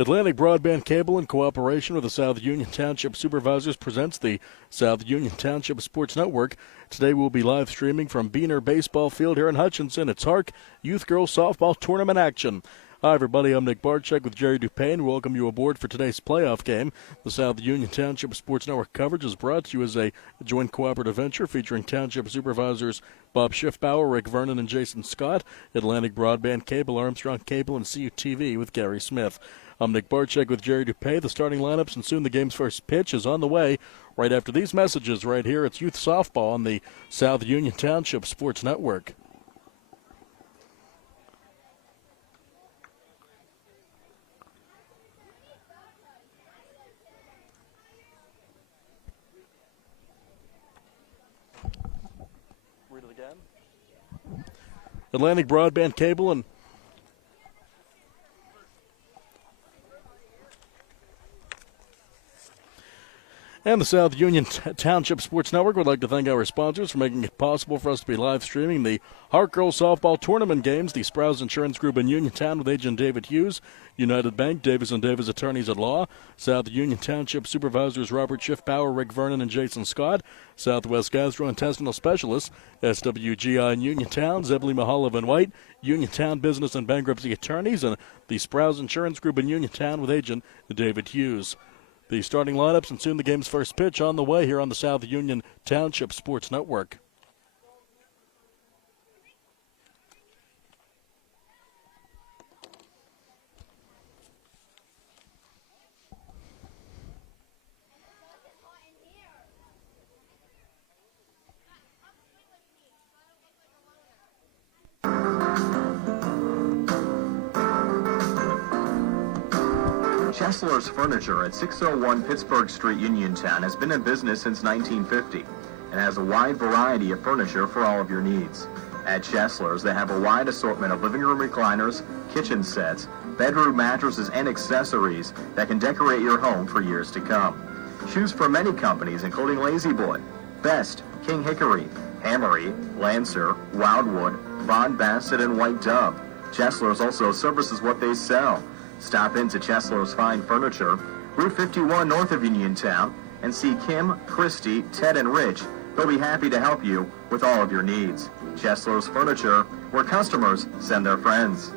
Atlantic Broadband Cable, in cooperation with the South Union Township Supervisors, presents the South Union Township Sports Network. Today we'll be live streaming from Beaner Baseball Field here in Hutchinson. It's HARC Youth Girls Softball Tournament action. Hi, everybody. I'm Nick Barczyk with Jerry Dupain. Welcome you aboard for today's playoff game. The South Union Township Sports Network coverage is brought to you as a joint cooperative venture featuring Township Supervisors Bob Schiffbauer, Rick Vernon, and Jason Scott, Atlantic Broadband Cable, Armstrong Cable, and CUTV with Gary Smith. I'm Nick Barczyk with Jerry Dupain. The starting lineups and soon the game's first pitch is on the way right after these messages right here. It's Youth Softball on the South Union Township Sports Network. Read it again. Atlantic Broadband Cable and the South Union Township Sports Network would like to thank our sponsors for making it possible for us to be live streaming the HARC Girls Softball Tournament games. The Sprouse Insurance Group in Uniontown with agent David Hughes, United Bank, Davis & Davis Attorneys at Law, South Union Township Supervisors Robert Schiffbauer, Rick Vernon, and Jason Scott, Southwest Gastrointestinal Specialists, SWGI in Uniontown, Zebly Mahalav and White, Uniontown Business and Bankruptcy Attorneys, and the Sprouse Insurance Group in Uniontown with agent David Hughes. The starting lineups and soon the game's first pitch on the way here on the South Union Township Sports Network. Chesler's Furniture at 601 Pittsburgh Street, Uniontown has been in business since 1950 and has a wide variety of furniture for all of your needs. At Chesler's, they have a wide assortment of living room recliners, kitchen sets, bedroom mattresses, and accessories that can decorate your home for years to come. Choose from many companies, including Lazy Boy, Best, King Hickory, Hammery, Lancer, Wildwood, Von Bassett, and White Dove. Chesler's also services what they sell. Stop into Chesler's Fine Furniture, Route 51 north of Uniontown, and see Kim, Christy, Ted, and Rich. They'll be happy to help you with all of your needs. Chesler's Furniture, where customers send their friends.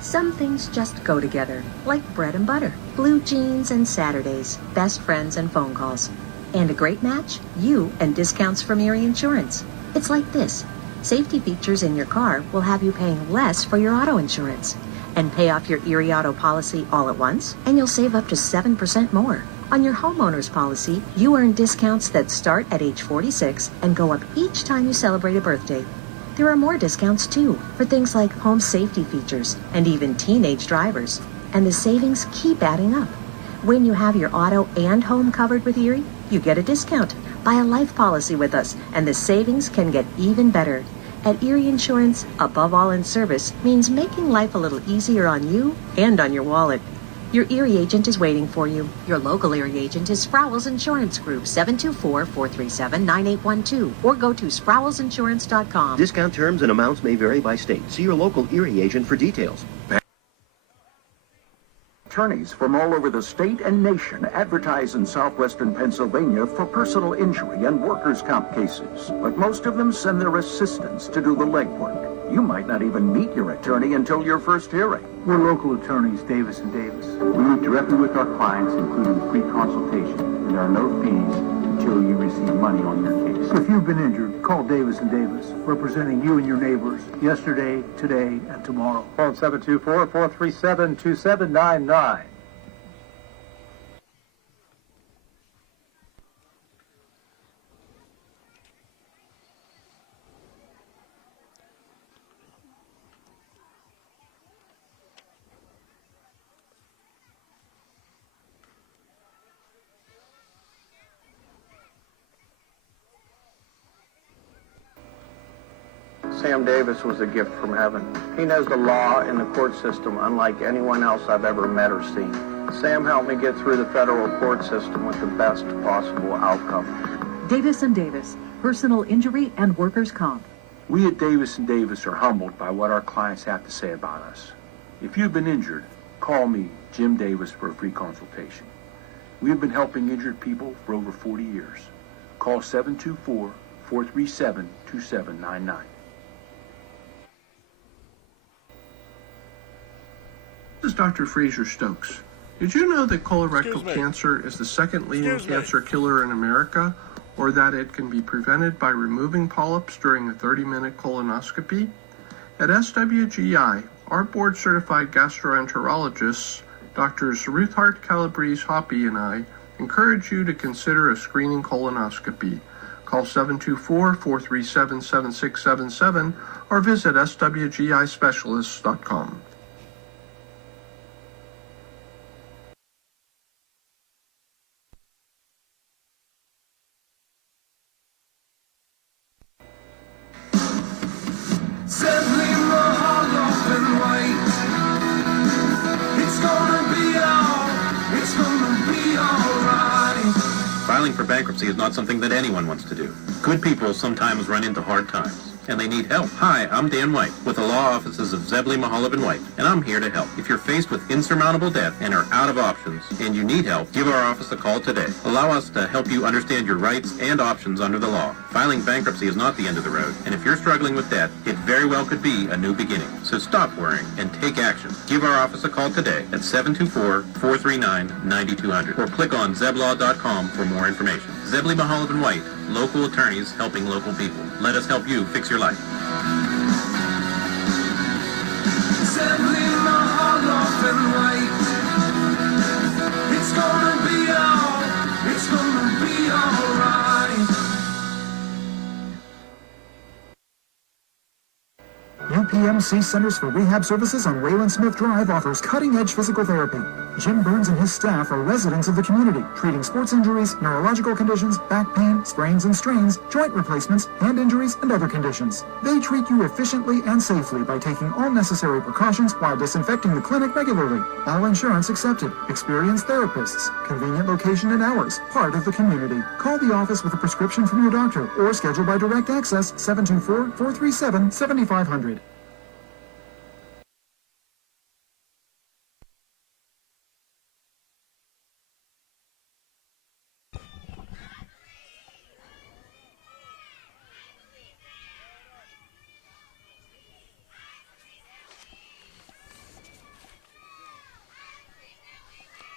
Some things just go together, like bread and butter, blue jeans and Saturdays, best friends and phone calls. And a great match? You and discounts from Erie Insurance. It's like this. Safety features in your car will have you paying less for your auto insurance. And pay off your Erie auto policy all at once, and you'll save up to 7% more. On your homeowner's policy, you earn discounts that start at age 46 and go up each time you celebrate a birthday. There are more discounts, too, for things like home safety features and even teenage drivers. And the savings keep adding up. When you have your auto and home covered with Erie, you get a discount. Buy a life policy with us, and the savings can get even better. At Erie Insurance, above all in service means making life a little easier on you and on your wallet. Your Erie agent is waiting for you. Your local Erie agent is Sproul's Insurance Group, 724-437-9812, or go to sproulsinsurance.com. Discount terms and amounts may vary by state. See your local Erie agent for details. Attorneys from all over the state and nation advertise in southwestern Pennsylvania for personal injury and workers' comp cases. But most of them send their assistants to do the legwork. You might not even meet your attorney until your first hearing. We're local attorneys, Davis & Davis. We meet directly with our clients, including free consultation, and there are no fees until you receive money on your case. If you've been injured, call Davis & Davis, representing you and your neighbors yesterday, today, and tomorrow. Phone 724-437-2799. Sam Davis was a gift from heaven. He knows the law and the court system unlike anyone else I've ever met or seen. Sam helped me get through the federal court system with the best possible outcome. Davis & Davis, personal injury and workers' comp. We at Davis & Davis are humbled by what our clients have to say about us. If you've been injured, call me, Jim Davis, for a free consultation. We have been helping injured people for over 40 years. Call 724-437-2799. This is Dr. Fraser Stokes. Did you know that colorectal cancer is the second leading cancer killer in America, or that it can be prevented by removing polyps during a 30-minute colonoscopy? At SWGI, our board-certified gastroenterologists, Drs. Ruthart, Calabrese, Hoppy, and I, encourage you to consider a screening colonoscopy. Call 724-437-7677 or visit swgispecialists.com. Filing for bankruptcy is not something that anyone wants to do. Good people sometimes run into hard times, and they need help. Hi, I'm Dan White with the law offices of Zebley, Mahalov & White, and I'm here to help. If you're faced with insurmountable debt and are out of options, and you need help, give our office a call today. Allow us to help you understand your rights and options under the law. Filing bankruptcy is not the end of the road, and if you're struggling with debt, it very well could be a new beginning. So stop worrying and take action. Give our office a call today at 724-439-9200 or click on zeblaw.com for more information. Zebley, Mahalov & White, local attorneys helping local people. Let us help you fix your life. Zebley, Mahalov & White. It's gonna be alright. UPMC Centers for Rehab Services on Wayland Smith Drive offers cutting-edge physical therapy. Jim Burns and his staff are residents of the community, treating sports injuries, neurological conditions, back pain, sprains and strains, joint replacements, hand injuries, and other conditions. They treat you efficiently and safely by taking all necessary precautions while disinfecting the clinic regularly. All insurance accepted. Experienced therapists. Convenient location and hours. Part of the community. Call the office with a prescription from your doctor or schedule by direct access 724-437-7500.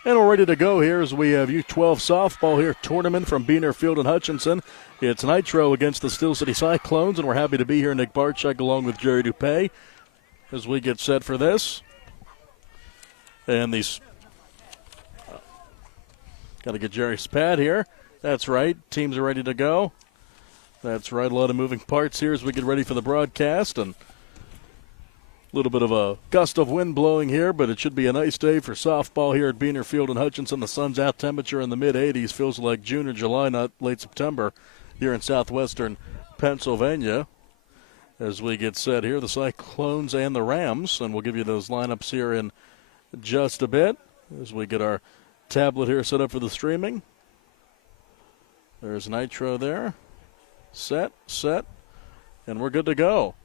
And we're ready to go here as we have U12 softball here tournament from Beaner Field and Hutchinson. It's Nitro against the Steel City Cyclones, and we're happy to be here. Nick Barczyk along with Jerry Dupay as we get set for this. And these got to get Jerry's pad here. That's right. Teams are ready to go. That's right. A lot of moving parts here as we get ready for the broadcast, and a little bit of a gust of wind blowing here, but it should be a nice day for softball here at Beaner Field and Hutchinson. The sun's out, temperature in the mid-80s. Feels like June or July, not late September, here in southwestern Pennsylvania. As we get set here, the Cyclones and the Rams, and we'll give you those lineups here in just a bit as we get our tablet here set up for the streaming. There's Nitro there. Set, and we're good to go.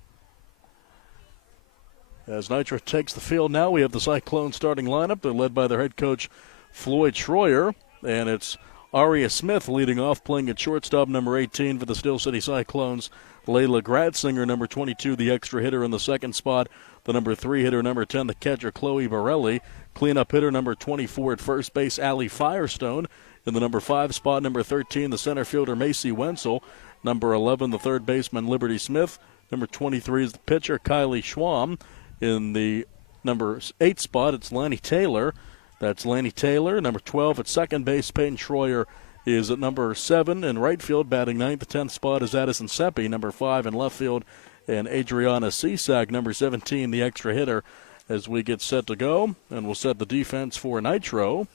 As Nitro takes the field now, we have the Cyclone starting lineup. They're led by their head coach, Floyd Schroyer, and it's Aria Smith leading off, playing at shortstop, number 18 for the Steel City Cyclones. Layla Gratzinger, number 22, the extra hitter in the second spot. The number 3 hitter, number 10, the catcher, Chloe Borelli. Cleanup hitter, number 24 at first base, Allie Firestone. In the number 5 spot, number 13, the center fielder, Macy Wenzel. Number 11, the third baseman, Liberty Smith. Number 23 is the pitcher, Kylie Schwam. In the number 8 spot, it's Lanny Taylor. That's Lanny Taylor. Number 12 at second base, Peyton Schroyer is at number 7 in right field, batting ninth. The 10th spot is Addison Seppi, number 5 in left field, and Adriana Cisak, number 17, the extra hitter, as we get set to go. And we'll set the defense for Nitro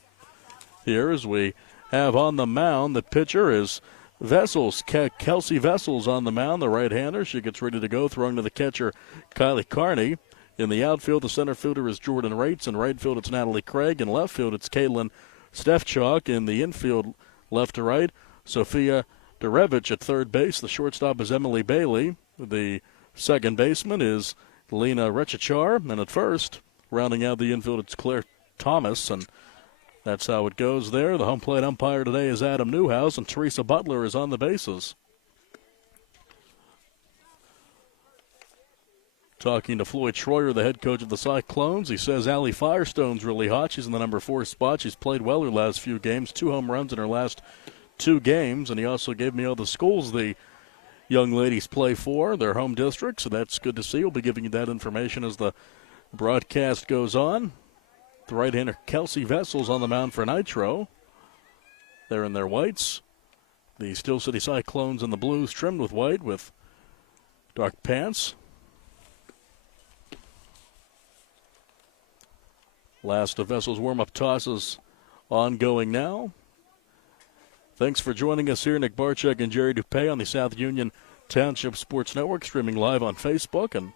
here as we have on the mound. The pitcher is Vessels, Kelsey Vessels on the mound, the right-hander. She gets ready to go, throwing to the catcher, Kylie Carney. In the outfield, the center fielder is Jordan Rates. In right field, it's Natalie Craig. In left field, it's Caitlin Stefchuk. In the infield, left to right, Sophia Derevich at third base. The shortstop is Emily Bailey. The second baseman is Lena Rechichar. And at first, rounding out the infield, it's Claire Thomas. And that's how it goes there. The home plate umpire today is Adam Newhouse, and Teresa Butler is on the bases. Talking to Floyd Schroyer, the head coach of the Cyclones, he says Allie Firestone's really hot. She's in the number 4 spot. She's played well her last few games, 2 home runs in her last 2 games, and he also gave me all the schools the young ladies play for, their home district, so that's good to see. We'll be giving you that information as the broadcast goes on. The right-hander Kelsey Vessels on the mound for Nitro. They're in their whites. The Steel City Cyclones in the blues, trimmed with white with dark pants. Last of Vessels' warm-up tosses ongoing now. Thanks for joining us here, Nick Barczyk and Jerry Dupé on the South Union Township Sports Network, streaming live on Facebook. And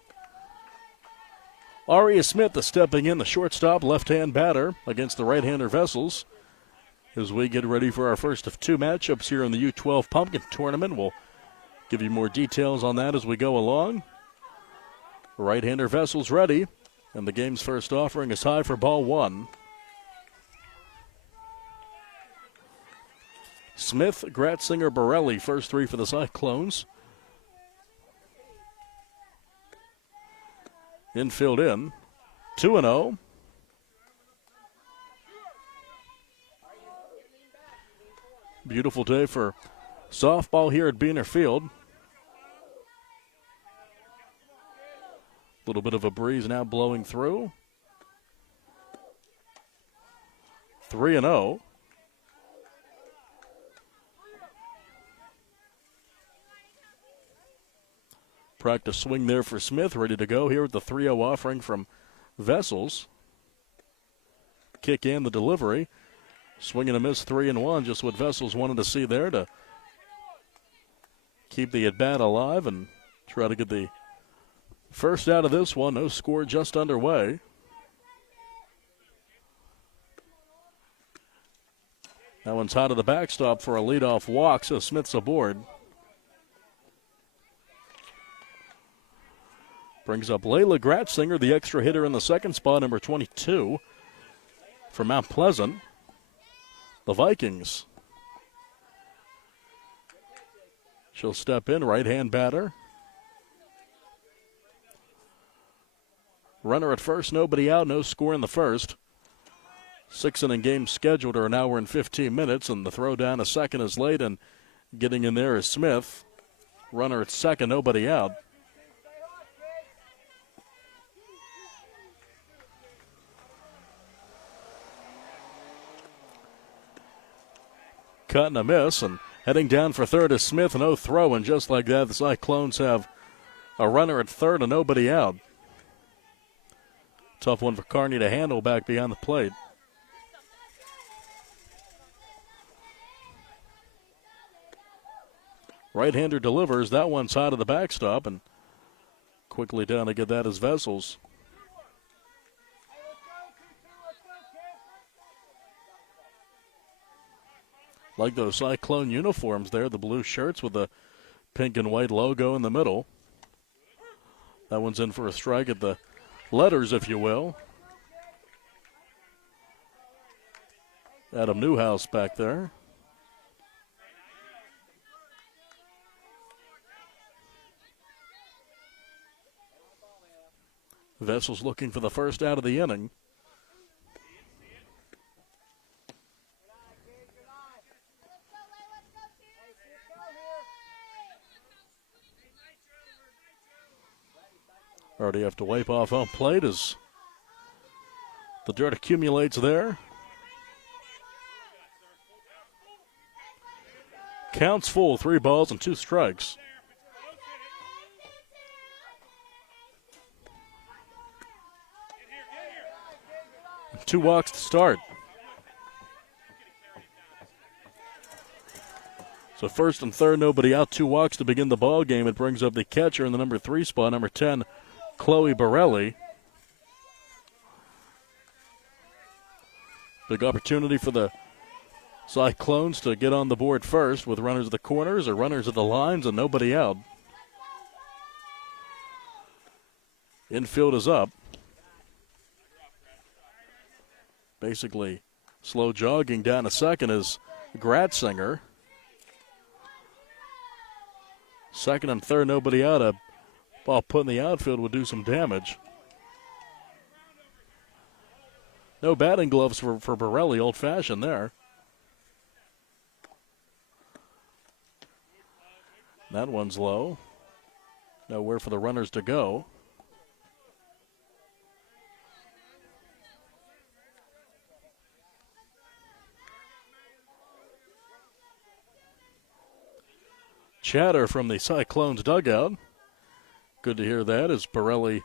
Aria Smith is stepping in, the shortstop, left-hand batter against the right-hander Vessels. As we get ready for our first of 2 matchups here in the U12 Pumpkin Tournament, we'll give you more details on that as we go along. Right-hander Vessels ready. And the game's first offering is high for ball 1. Smith, Gratzinger, Borelli, first 3 for the Cyclones. Infield in. 2-0. Beautiful day for softball here at Beaner Field. A little bit of a breeze now blowing through. 3-0. Practice swing there for Smith, ready to go here with the 3-0 offering from Vessels. Kick in the delivery. Swing and a miss, 3-1, just what Vessels wanted to see there to keep the at-bat alive and try to get the first out of this one. No score just underway. That one's hot to the backstop for a leadoff walk, so Smith's aboard. Brings up Layla Gratzinger, the extra hitter in the second spot, number 22 for Mount Pleasant. The Vikings. She'll step in, right-hand batter. Runner at first, nobody out, no score in the first. 6-inning game scheduled are an hour and 15 minutes, and the throw down to second is late, and getting in there is Smith. Runner at second, nobody out. Cut and a miss, and heading down for third is Smith, no throw, and just like that, the Cyclones have a runner at third and nobody out. Tough one for Kearney to handle back behind the plate. Right-hander delivers. That one's high to the backstop, and quickly down to get that is Vessels. Like those Cyclone uniforms there, the blue shirts with the pink and white logo in the middle. That one's in for a strike at the letters, if you will. Adam Newhouse back there. Vessels looking for the first out of the inning. Already have to wipe off home plate as the dirt accumulates there. Counts full, 3 balls and 2 strikes. Two walks to start. So first and third, nobody out, 2 walks to begin the ball game. It brings up the catcher in the number 3 spot, number 10, Chloe Borelli. Big opportunity for the Cyclones to get on the board first with runners at the corners or runners at the lines and nobody out. Infield is up. Basically slow jogging down a second is Gratzinger. Second and third, nobody out. A ball put in the outfield would do some damage. No batting gloves for Borelli, old-fashioned there. That one's low. Nowhere for the runners to go. Chatter from the Cyclones dugout. Good to hear that as Borelli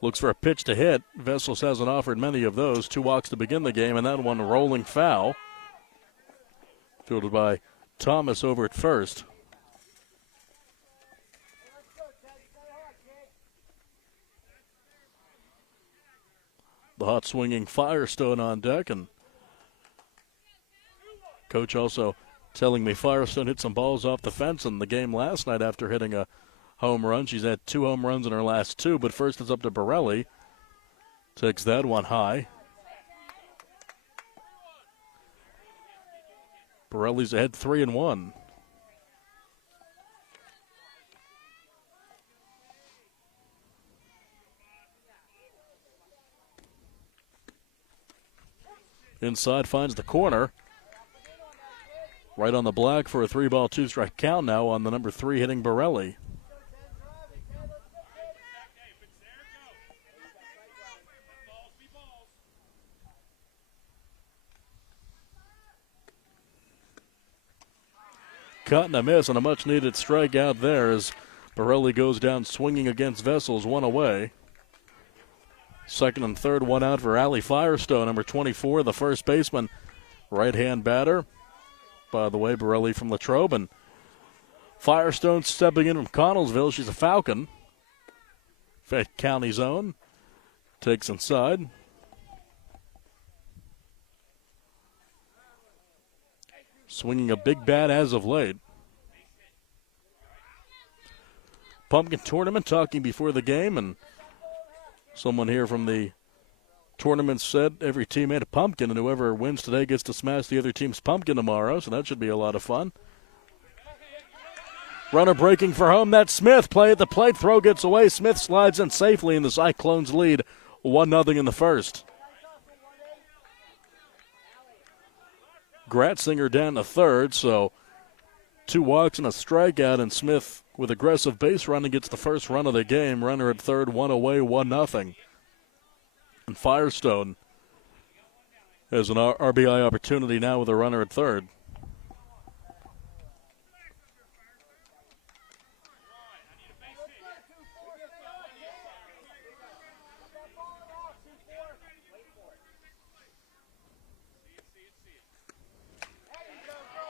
looks for a pitch to hit. Vessels hasn't offered many of those. 2 walks to begin the game, and that one rolling foul. Fielded by Thomas over at first. The hot swinging Firestone on deck, and coach also telling me Firestone hit some balls off the fence in the game last night after hitting a home run. She's had 2 home runs in her last 2, but first it's up to Borelli. Takes that one high. Borelli's ahead 3-1. Inside finds the corner. Right on the block for a 3-ball, 2-strike count now on the number 3 hitting Borelli. Cut and a miss and a much-needed strikeout there as Borelli goes down swinging against Vessels, 1 away. Second and third, 1 out for Allie Firestone, number 24, the first baseman, right-hand batter. By the way, Borelli from Latrobe, and Firestone stepping in from Connellsville. She's a Falcon. Fayette County zone. Takes inside. Swinging a big bat as of late. Pumpkin tournament talking before the game, and someone here from the tournament said every team made a pumpkin, and whoever wins today gets to smash the other team's pumpkin tomorrow, so that should be a lot of fun. Runner breaking for home. That's Smith. Play at the plate. Throw gets away. Smith slides in safely, and the Cyclones lead 1-0 in the first. Gratzinger down to third, so 2 walks and a strikeout, and Smith with aggressive base running gets the first run of the game. Runner at third, 1 away, 1-0. And Firestone has an RBI opportunity now with a runner at third.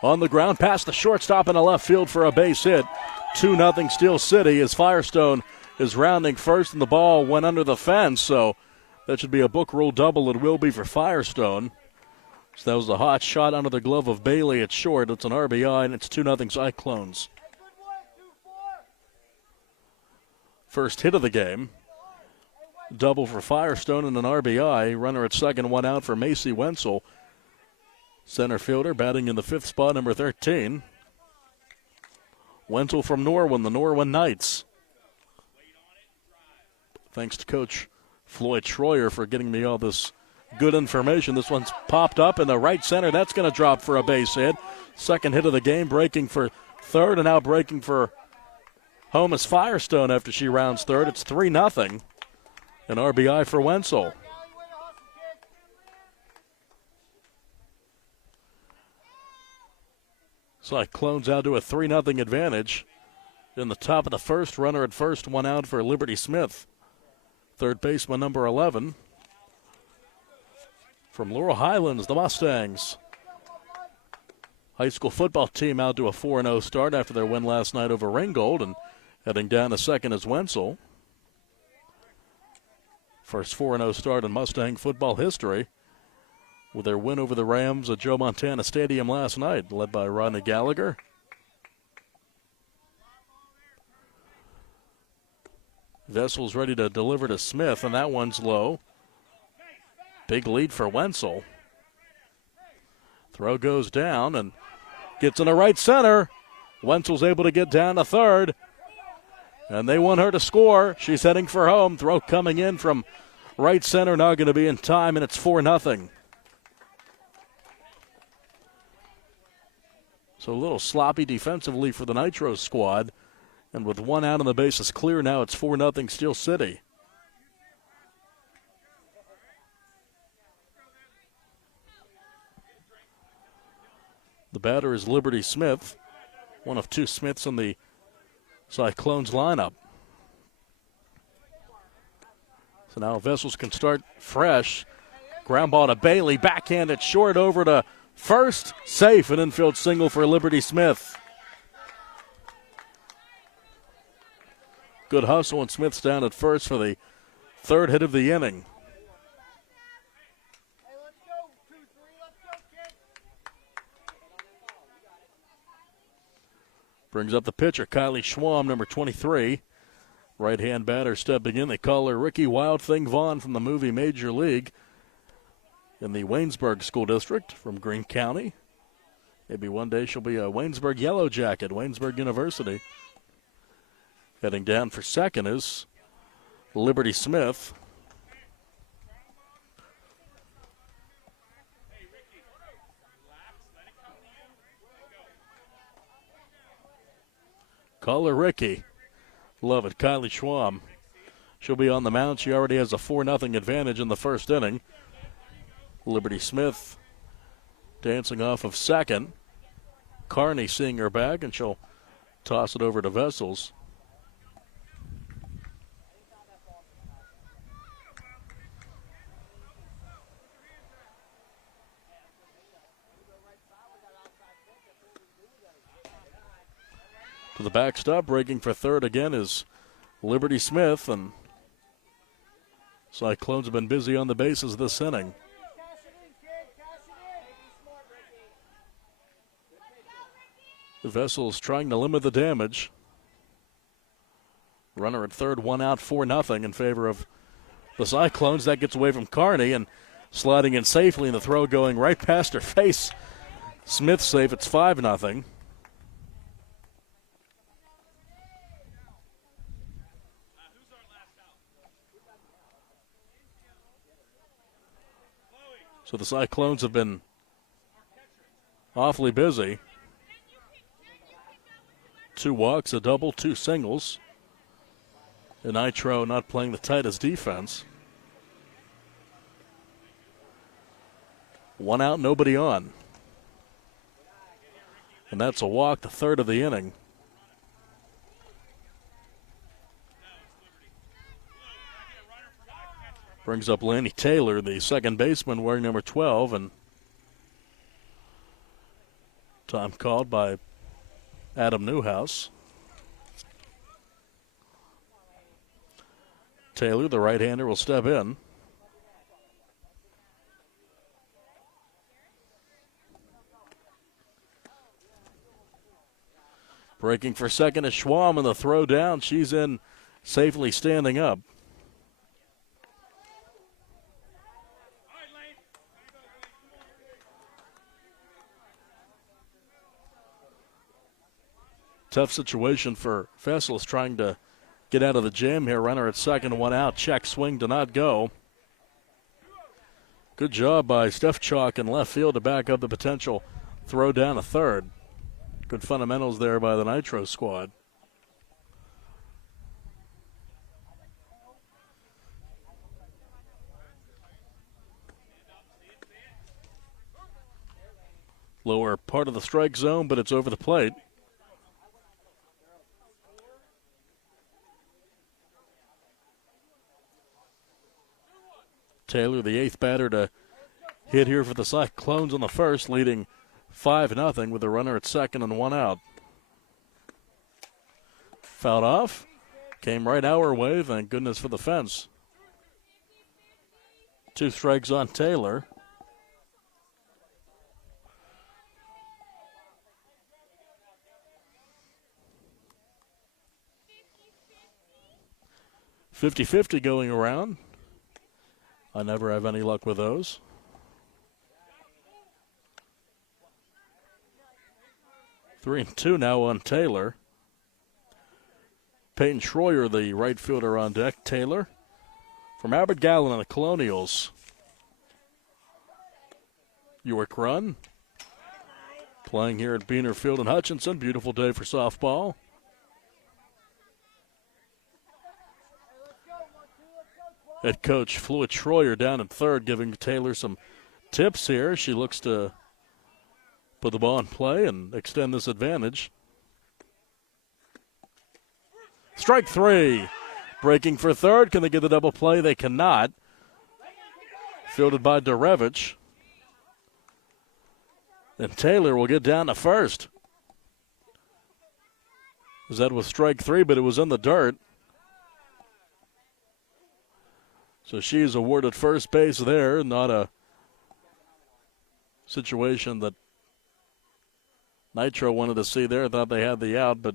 On the ground, past the shortstop in the left field for a base hit. 2-0 Steel City as Firestone is rounding first, and the ball went under the fence, so that should be a book rule double. It will be for Firestone. So that was a hot shot under the glove of Bailey at short. It's an RBI, and it's 2-0 Cyclones. First hit of the game. Double for Firestone and an RBI. Runner at second, 1 out for Macy Wenzel. Center fielder batting in the 5th spot, number 13. Wenzel from Norwin, the Norwin Knights. Thanks to Coach Floyd Schroyer for getting me all this good information. This one's popped up in the right center. That's going to drop for a base hit. Second hit of the game, breaking for third, and now breaking for home is Firestone after she rounds third. It's 3-0. An RBI for Wenzel. Cyclones out to a 3-0 advantage. In the top of the first, runner at first, 1 out for Liberty Smith. Third baseman, number 11. From Laurel Highlands, the Mustangs. High school football team out to a 4-0 start after their win last night over Ringgold, and heading down to second is Wenzel. First 4-0 start in Mustang football history. with their win over the Rams at Joe Montana Stadium last night, led by Rodney Gallagher. Vessel's ready to deliver to Smith, and that one's low. Big lead for Wenzel. Throw goes down and gets in the right center. Wenzel's able to get down to third, and they want her to score. She's heading for home. Throw coming in from right center, not going to be in time, and it's 4-0. So a little sloppy defensively for the Nitro squad, and with one out on the bases clear now, it's 4-0 Steel City. The batter is Liberty Smith, one of two Smiths in the Cyclones lineup. So now Vessels can start fresh. Ground ball to Bailey, backhanded short over to first, safe, an infield single for Liberty Smith. Good hustle, and Smith's down at first for the third hit of the inning. Brings up the pitcher, Kylie Schwam, number 23. Right-hand batter stepping in. They call her Ricky Wild Thing Vaughn from the movie Major League in the Waynesburg School District from Greene County. Maybe one day she'll be a Waynesburg Yellow Jacket, Waynesburg University. Heading down for second is Liberty Smith. Call her Ricky. Love it. Kylie Schwam. She'll be on the mound. She already has a 4-0 advantage in the first inning. Liberty Smith dancing off of second. Carney seeing her back, and she'll toss it over to Vessels. To the backstop, breaking for third again is Liberty Smith, and Cyclones have been busy on the bases this inning. The Vessels trying to limit the damage. Runner at third, one out, 4-0 in favor of the Cyclones. That gets away from Carney and sliding in safely, and the throw going right past her face. Smith safe, it's 5-0. So the Cyclones have been awfully busy. 2 walks, a double, 2 singles. And Nitro not playing the tightest defense. 1 out, nobody on. And that's a walk, the third of the inning. Brings up Lanny Taylor, the second baseman, wearing number 12, and time called by Adam Newhouse. Taylor, the right-hander, will step in. Breaking for second is Schwam, and the throw down. She's in safely standing up. Tough situation for Vessels trying to get out of the jam here. Runner at second, 1 out. Check swing to not go. Good job by Steph Chalk in left field to back up the potential throw down to third. Good fundamentals there by the Nitro squad. Lower part of the strike zone, but it's over the plate. Taylor, the 8th batter to hit here for the Cyclones on the first, leading 5-0 with a runner at second and 1 out. Fouled off. Came right our way, thank goodness for the fence. 2 strikes on Taylor. 50-50 going around. I never have any luck with those. Three and two now on Taylor. Peyton Schroyer, the right fielder, on deck. Taylor from Abbott Gallen and the Colonials. York run. Playing here at Beaner Field in Hutchinson. Beautiful day for softball. Head coach Floyd Schroyer down at third, giving Taylor some tips here. She looks to put the ball in play and extend this advantage. Strike three. Breaking for third. Can they get the double play? They cannot. Fielded by Derevich. And Taylor will get down to first. That was strike three, but it was in the dirt. So she is awarded first base there. Not a situation that Nitro wanted to see there. Thought they had the out, but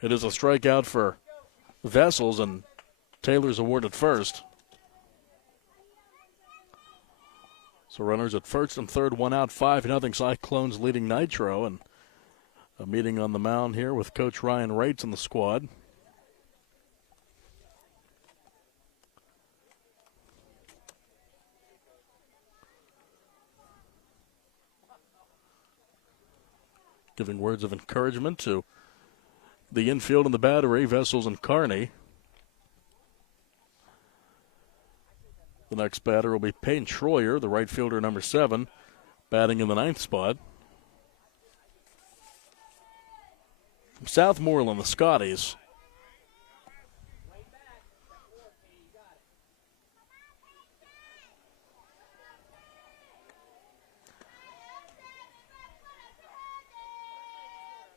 it is a strikeout for Vessels, and Taylor's awarded first. So runners at first and third, one out, 5-0. Cyclones leading Nitro, and a meeting on the mound here with Coach Ryan Rates and the squad. Giving words of encouragement to the infield and the battery, Vessels and Carney. The next batter will be Peyton Schroyer, the right fielder, number 7, batting in the 9th spot. From Southmoreland, the Scotties.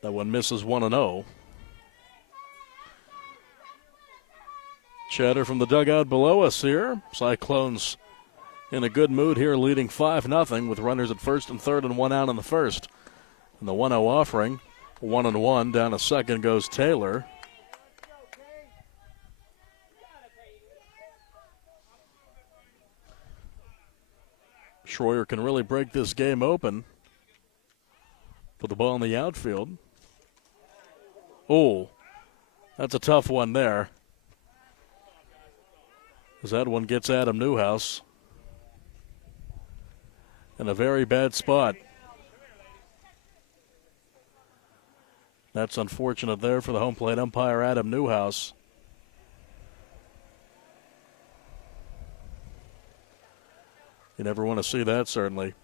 That one misses 1-0. Chatter from the dugout below us here. Cyclones in a good mood here, leading 5-0 with runners at first and third and one out in the first. And the 1-0 offering, 1-1. Down to second goes Taylor. Schroyer can really break this game open. Put the ball in the outfield. Oh, that's a tough one there. As that one gets Adam Newhouse in a very bad spot. That's unfortunate there for the home plate umpire, Adam Newhouse. You never want to see that, certainly.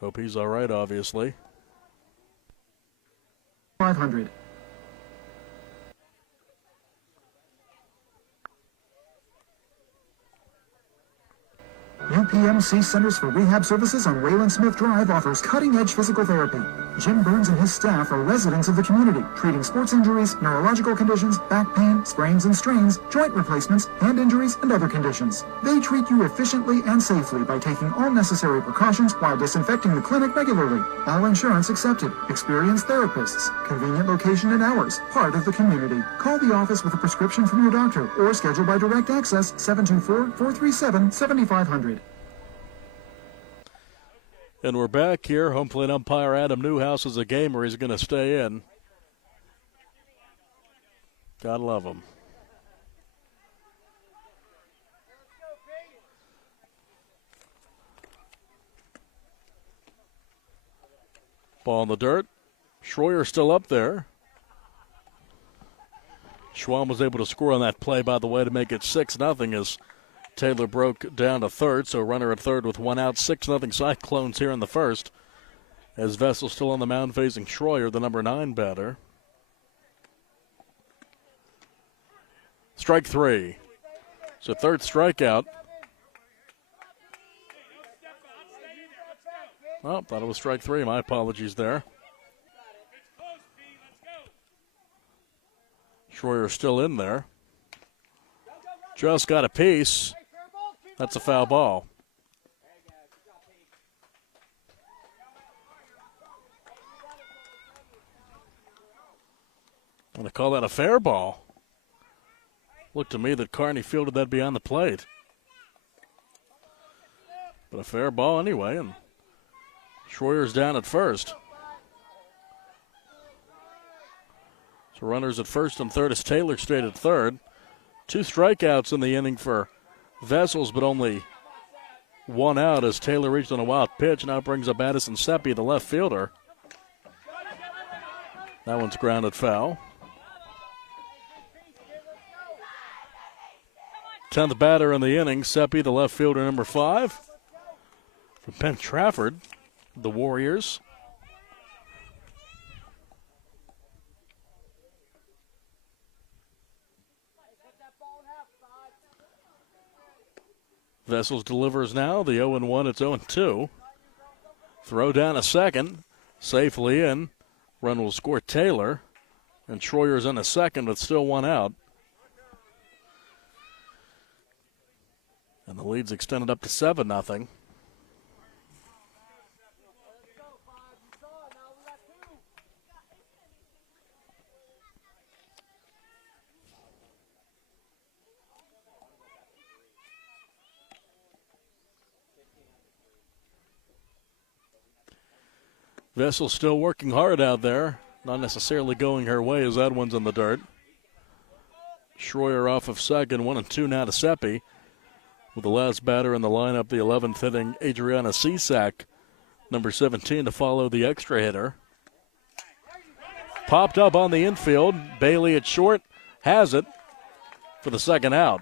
Hope he's all right, obviously. 500. UPMC Centers for Rehab Services on Wayland Smith Drive offers cutting-edge physical therapy. Jim Burns and his staff are residents of the community, treating sports injuries, neurological conditions, back pain, sprains and strains, joint replacements, hand injuries, and other conditions. They treat you efficiently and safely by taking all necessary precautions while disinfecting the clinic regularly. All insurance accepted. Experienced therapists. Convenient location and hours. Part of the community. Call the office with a prescription from your doctor or schedule by direct access 724-437-7500. And we're back here. Home plate umpire Adam Newhouse is a gamer. He's going to stay in. Gotta love him. Ball in the dirt. Schroyer still up there. Schwam was able to score on that play, by the way, to make it 6-0 as Taylor broke down to third, so runner at third with one out. 6-0 Cyclones here in the first. As Vessel still on the mound facing Schroyer, the number 9 batter. Strike three. So third strikeout. Oh, thought it was strike three. My apologies there. Schroyer still in there. Just got a piece. That's a foul ball. I'm going to call that a fair ball. Looked to me that Carney fielded that beyond the plate. But a fair ball anyway, and Schroyer's down at first. So runners at first and third as Taylor stayed at third. 2 strikeouts in the inning for Vessels, but only 1 out as Taylor reached on a wild pitch. Now brings up Addison Seppi, the left fielder. That one's grounded foul. 10th batter in the inning, Seppi, the left fielder, number 5. From Penn Trafford, the Warriors. Vessels delivers now, the 0-1, it's 0-2. Throw down a second, safely in. Run will score Taylor, and Schroyer's in a second with still 1 out. And the lead's extended up to 7-0. Vessel still working hard out there. Not necessarily going her way as that one's in the dirt. Schroyer off of second, 1-2 now to Seppi. With the last batter in the lineup, the 11th hitting Adriana Cisak, number 17, to follow the extra hitter. Popped up on the infield. Bailey at short has it for the second out.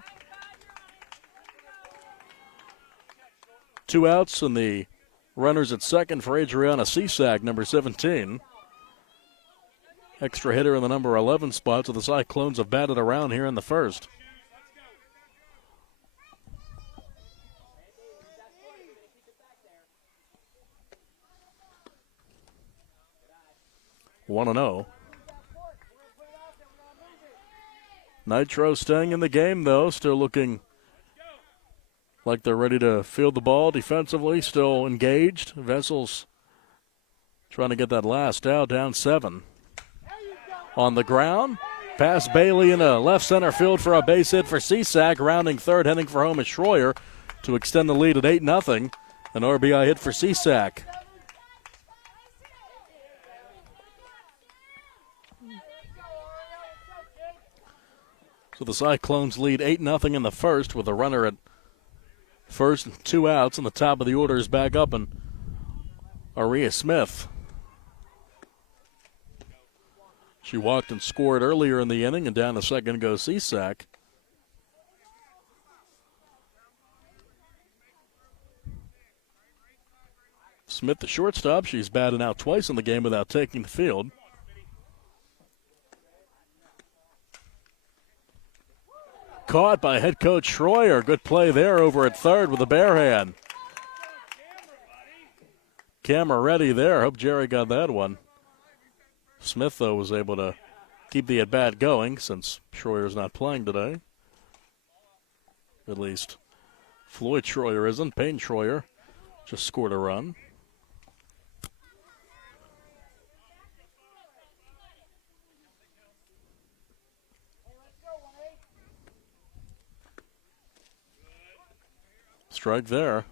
2 outs and the runners at second for Adriana Cisak, number 17. Extra hitter in the number 11 spot, so the Cyclones have batted around here in the first. One and 0. Nitro staying in the game, though, still looking like they're ready to field the ball defensively, still engaged. Vessels trying to get that last out, down 7. On the ground, past Bailey in a left center field for a base hit for Cisak. Rounding third, heading for home is Schroyer to extend the lead at 8-0. An RBI hit for Cisak. So the Cyclones lead 8-0 in the first with a runner at first and 2 outs, and the top of the order is back up, and Aria Smith. She walked and scored earlier in the inning, and down to second goes Cisak. Smith, the shortstop, she's batted out twice in the game without taking the field. Caught by head coach Schroyer. Good play there over at third with a bare hand. Camera ready there. Hope Jerry got that one. Smith, though, was able to keep the at-bat going since Schroyer's not playing today. At least Floyd Schroyer isn't. Payne Schroyer just scored a run. Strike there.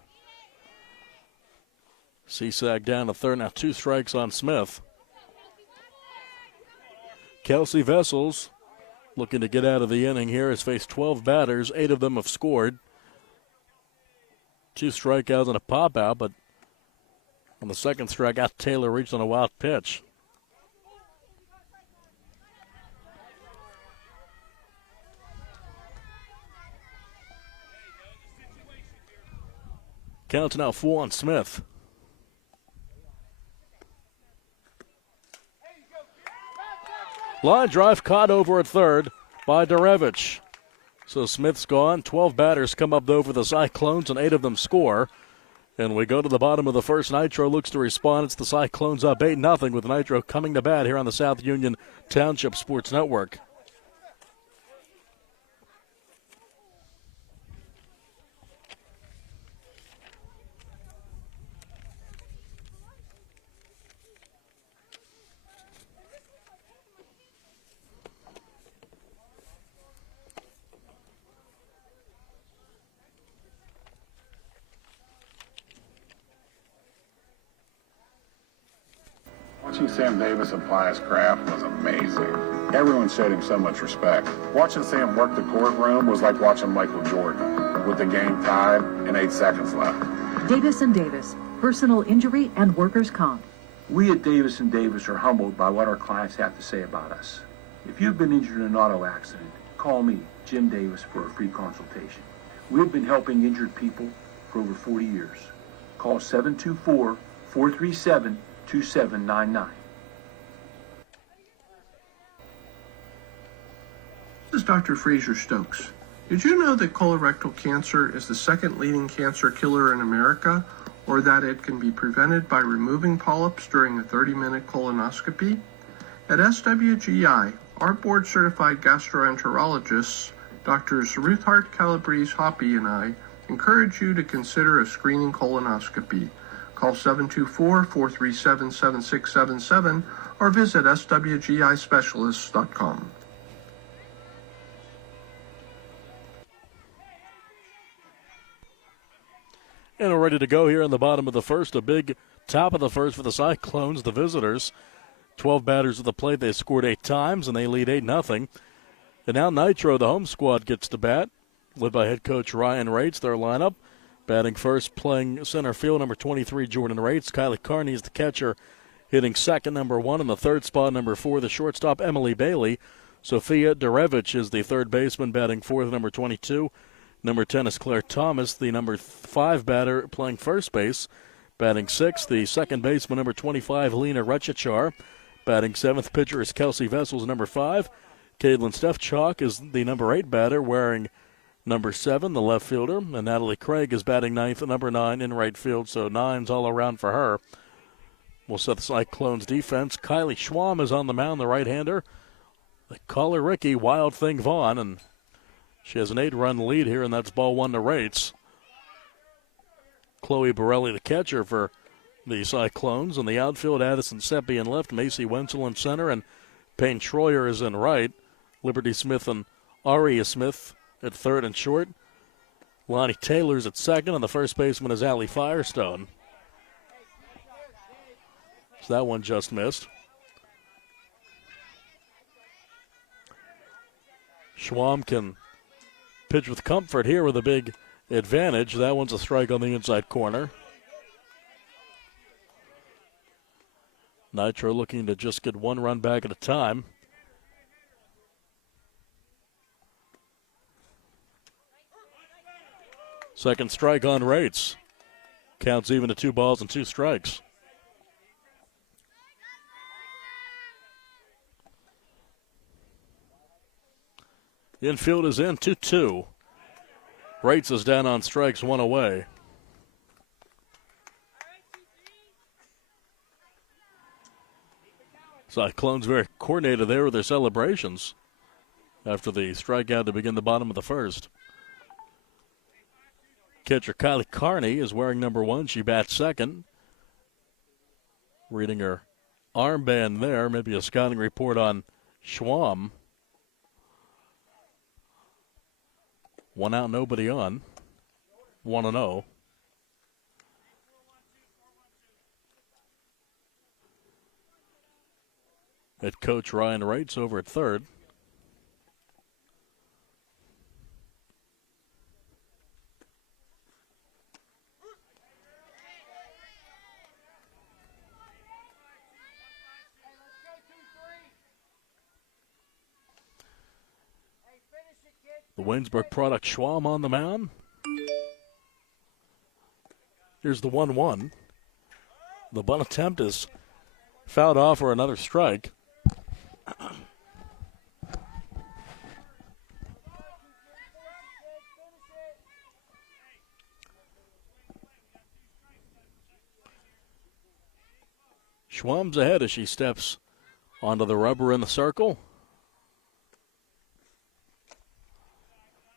Cisak down to third. Now 2 strikes on Smith. Kelsey Vessels looking to get out of the inning here. Has faced 12 batters. 8 of them have scored. 2 strikeouts and a pop out, but on the second strikeout, Taylor reached on a wild pitch. Count's now 4 on Smith. Line drive caught over at third by Derevich. So Smith's gone. 12 batters come up though for the Cyclones, and 8 of them score. And we go to the bottom of the first. Nitro looks to respond. It's the Cyclones up 8-0 with Nitro coming to bat here on the South Union Township Sports Network. Watching Sam Davis apply his craft was amazing. Everyone showed him so much respect. Watching Sam work the courtroom was like watching Michael Jordan, with the game tied and 8 seconds left. Davis & Davis, personal injury and workers' comp. We at Davis & Davis are humbled by what our clients have to say about us. If you've been injured in an auto accident, call me, Jim Davis, for a free consultation. We've been helping injured people for over 40 years. Call 724-437-2799. This is Dr. Fraser Stokes. Did you know that colorectal cancer is the second leading cancer killer in America, or that it can be prevented by removing polyps during a 30-minute colonoscopy? At SWGI, our board-certified gastroenterologists, Drs. Ruthart, Calabrese, Hoppy, and I, encourage you to consider a screening colonoscopy. Call 724-437-7677 or visit swgispecialists.com. And we're ready to go here in the bottom of the first. A big top of the first for the Cyclones, the visitors. 12 batters at the plate. They scored 8 times, and they lead 8-0. And now Nitro, the home squad, gets to bat, led by head coach Ryan Rates. Their lineup, batting first, playing center field, number 23, Jordan Rates. Kylie Carney is the catcher, hitting second, number 1. In the third spot, number 4, the shortstop, Emily Bailey. Sophia Derevich is the third baseman, batting fourth, number 22. Number 10 is Claire Thomas, the number 5 batter, playing first base. Batting sixth, the second baseman, number 25, Lena Rechichar. Batting seventh, pitcher is Kelsey Vessels, number 5. Caitlin Stefchuk is the number 8 batter, wearing number 7, the left fielder. And Natalie Craig is batting ninth, number 9 in right field, so 9s all around for her. We'll set the Cyclones defense. Kylie Schwam is on the mound, the right-hander. They call her Ricky Wild Thing Vaughn, and she has an 8-run lead here, and that's ball 1 to Rates. Chloe Borelli, the catcher for the Cyclones. In the outfield, Addison Seppi in left, Macy Wenzel in center, and Payne Troyer is in right. Liberty Smith and Aria Smith at third and short. Lonnie Taylor's at second, and the first baseman is Allie Firestone. So that one just missed. Schwam can pitch with comfort here with a big advantage. That one's a strike on the inside corner. Nitro looking to just get 1 run back at a time. Second strike on Rates. Counts even to 2 balls and 2 strikes. The infield is in, 2-2. Rates is down on strikes, 1 away. Cyclones very coordinated there with their celebrations after the strikeout to begin the bottom of the first. Catcher Kylie Carney is wearing number 1. She bats second. Reading her armband there, maybe a scouting report on Schwam. 1 out, nobody on. 1-0. Head coach Ryan Rates over at third. The Waynesburg product Schwam on the mound. Here's the 1-1. The bunt attempt is fouled off for another strike. Schwam's ahead as she steps onto the rubber in the circle.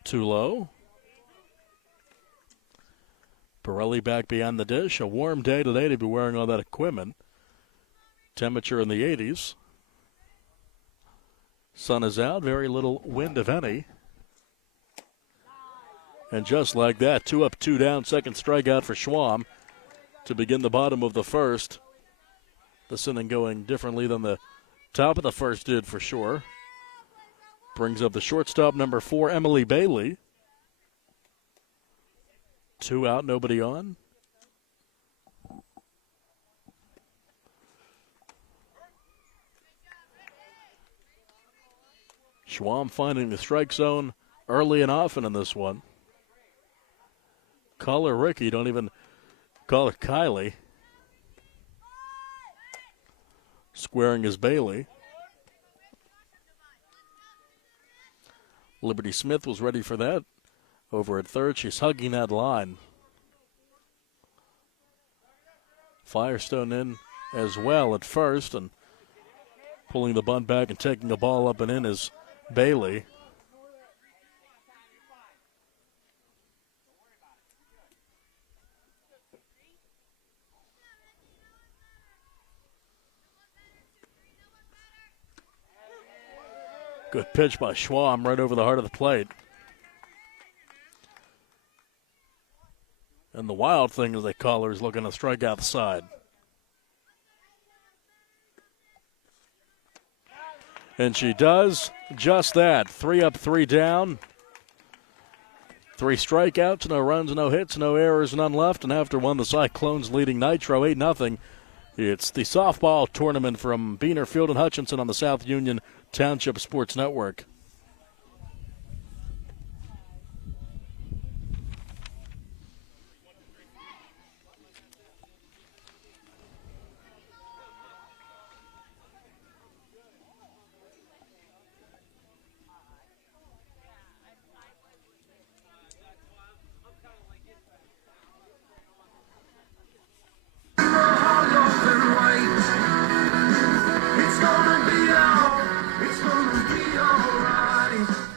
Too low. Borelli back behind the dish. A warm day today to be wearing all that equipment. Temperature in the 80s. Sun is out. Very little wind, if any. And just like that, 2 up, 2 down. Second strikeout for Schwam to begin the bottom of the first. This inning going differently than the top of the first did for sure. Brings up the shortstop, number 4, Emily Bailey. 2 out, nobody on. Schwam finding the strike zone early and often in this one. Call her Ricky, don't even call her Kylie. Squaring is Bailey. Liberty Smith was ready for that. Over at third, she's hugging that line. Firestone in as well at first, and pulling the bunt back and taking the ball up and in is Bailey. Good pitch by Schwam right over the heart of the plate. And the wild thing, as they call her, is looking to strike out the side. And she does just that. 3 up, 3 down. 3 strikeouts, no runs, no hits, no errors, none left. And after one, the Cyclones leading Nitro 8-0. It's the softball tournament from Beaner Field and Hutchinson on the South Union Township Sports Network.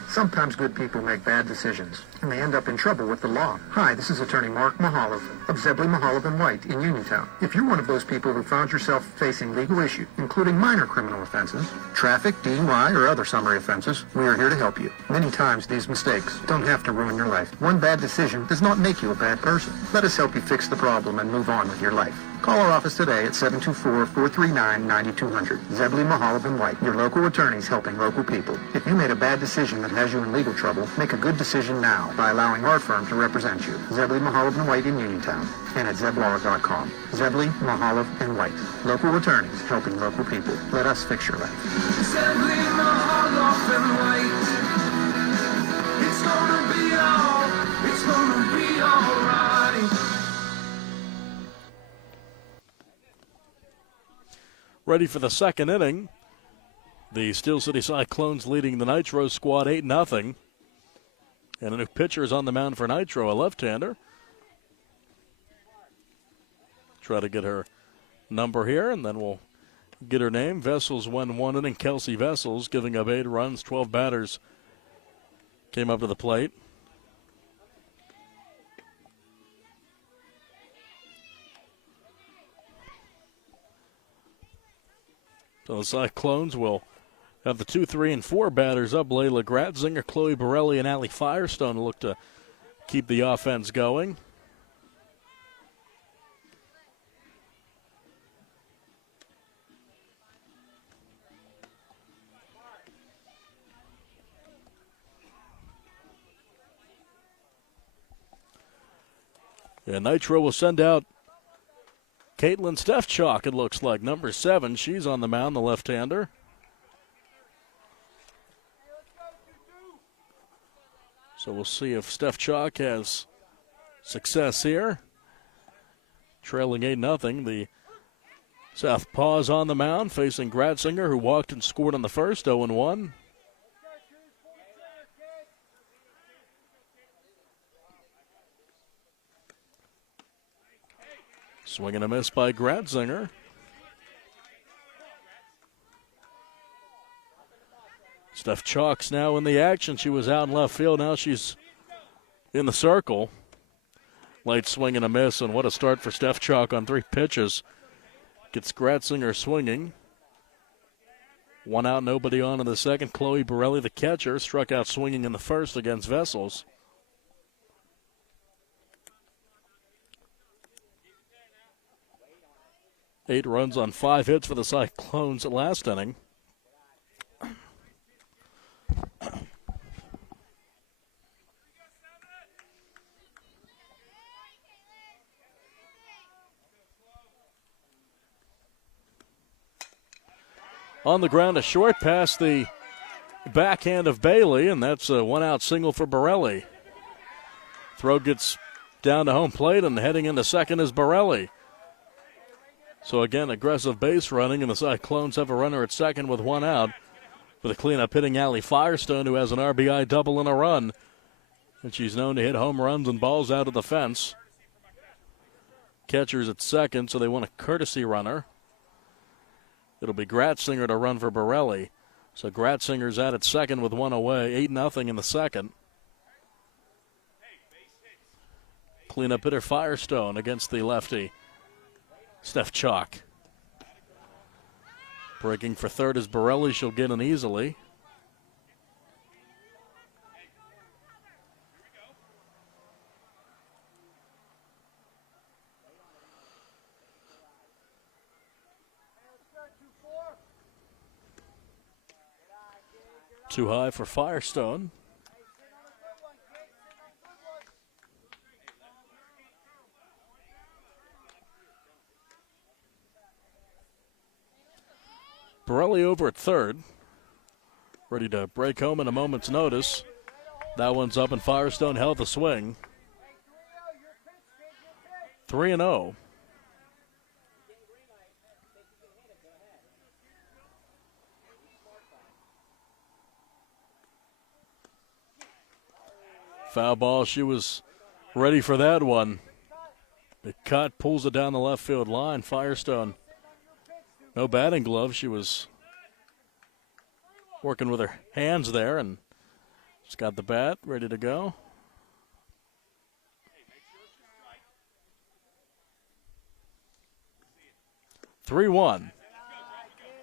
Sometimes good people make bad decisions, and they end up in trouble with the law. Hi, this is attorney Mark Mahalov of Zebley, Mahalov & White in Uniontown. If you're one of those people who found yourself facing legal issues, including minor criminal offenses, traffic, DUI, or other summary offenses, we are here to help you. Many times these mistakes don't have to ruin your life. One bad decision does not make you a bad person. Let us help you fix the problem and move on with your life. Call our office today at 724-439-9200. Zebley, Mahalov & White, your local attorneys helping local people. If you made a bad decision that has you in legal trouble, make a good decision now by allowing our firm to represent you. Zebley, Mahalov & White in Uniontown and at zeblaw.com. Zebley, Mahalov & White, local attorneys helping local people. Let us fix your life. Zebley, Mahalov & White. It's gonna be all right. Ready for the second inning. The Steel City Cyclones leading the Nitro squad 8-0. And a new pitcher is on the mound for Nitro, a left-hander. Try to get her number here, and then we'll get her name. Vessels won 1 inning. Kelsey Vessels giving up 8 runs. 12 batters came up to the plate. So the Cyclones will have the 2, 3, and 4 batters up. Layla Gratzinger, Chloe Borelli, and Allie Firestone look to keep the offense going. And Nitro will send out Caitlin Stefchuk, it looks like, number 7. She's on the mound, the left-hander. So we'll see if Stefchuk has success here. Trailing 8-0. The Southpaws on the mound, facing Gratzinger, who walked and scored on the first, 0-1. Swing and a miss by Gratzinger. Stefchuk's now in the action. She was out in left field. Now she's in the circle. Late swing and a miss, and what a start for Stefchuk on 3 pitches. Gets Gratzinger swinging. 1 out, nobody on in the second. Chloe Borelli, the catcher, struck out swinging in the first against Vessels. 8 runs on 5 hits for the Cyclones last inning. On the ground, a short past the backhand of Bailey, and that's a one-out single for Borelli. Throw gets down to home plate, and heading into second is Borelli. So again, aggressive base running, and the Cyclones have a runner at second with 1 out. For the cleanup hitting Allie Firestone, who has an RBI double and a run. And she's known to hit home runs and balls out of the fence. Catcher's at second, so they want a courtesy runner. It'll be Gratzinger to run for Borelli. So Gratzinger's out at second with 1 away, 8-0 in the second. Cleanup hitter Firestone against the lefty, Steph Chalk. Breaking for third is Borelli. She'll get in easily. Too high for Firestone. Borelli over at third. Ready to break home in a moment's notice. That one's up, and Firestone held the swing. 3-0. Foul ball. She was ready for that one. The cut pulls it down the left field line. Firestone, no batting glove. She was working with her hands there, and she's got the bat ready to go. (3-1),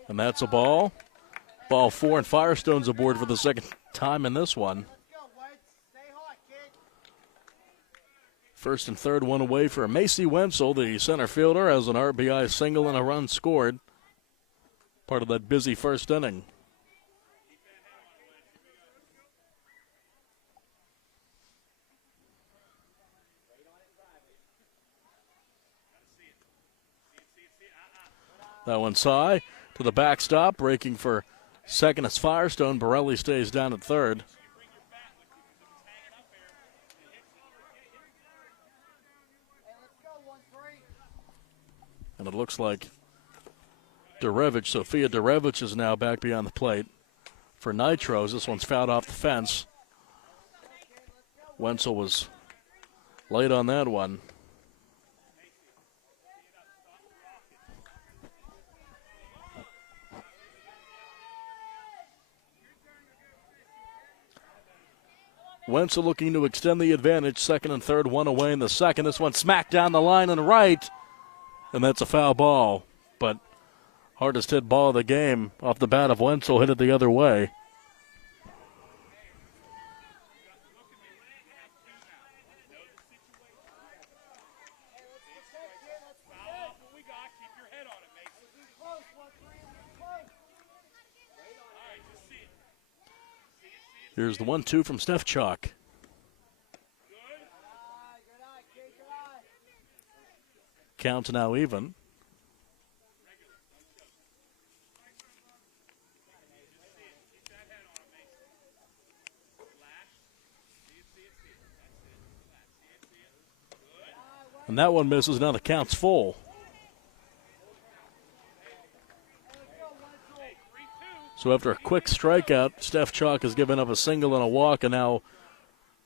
and that's a ball. Ball 4, and Firestone's aboard for the second time in this one. First and third, 1 away for Macy Wenzel, the center fielder, has an RBI single and a run scored. Part of that busy first inning. That one's high to the backstop. Breaking for second is Firestone. Borelli stays down at third. And it looks like Sophia Derevich is now back beyond the plate for Nitros. This one's fouled off the fence. Wenzel was late on that one. Wenzel looking to extend the advantage. Second and third, 1 away in the second. This one smacked down the line and right. And that's a foul ball, but hardest hit ball of the game off the bat of Wenzel, hit it the other way. Here's the 1-2 from Steph Chalk. Count's now even. And that one misses. Now the count's full. So after a quick strikeout, Steph Chalk has given up a single and a walk, and now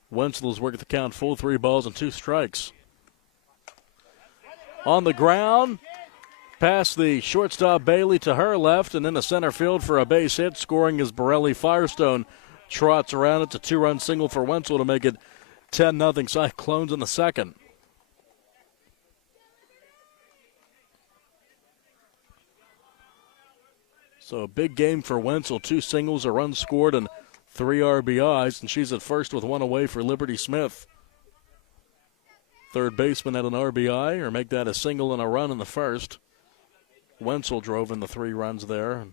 Wenzel is working the count full, 3 balls and 2 strikes. On the ground, past the shortstop Bailey to her left, and into center field for a base hit. Scoring is Borelli. Firestone trots around. It's a 2-run single for Wenzel to make it 10-0 Cyclones in the second. So a big game for Wenzel. 2 singles, a run scored, and 3 RBIs, and she's at first with 1 away for Liberty Smith. Third baseman at an RBI, or make that a single and a run in the first. Wenzel drove in the 3 runs there.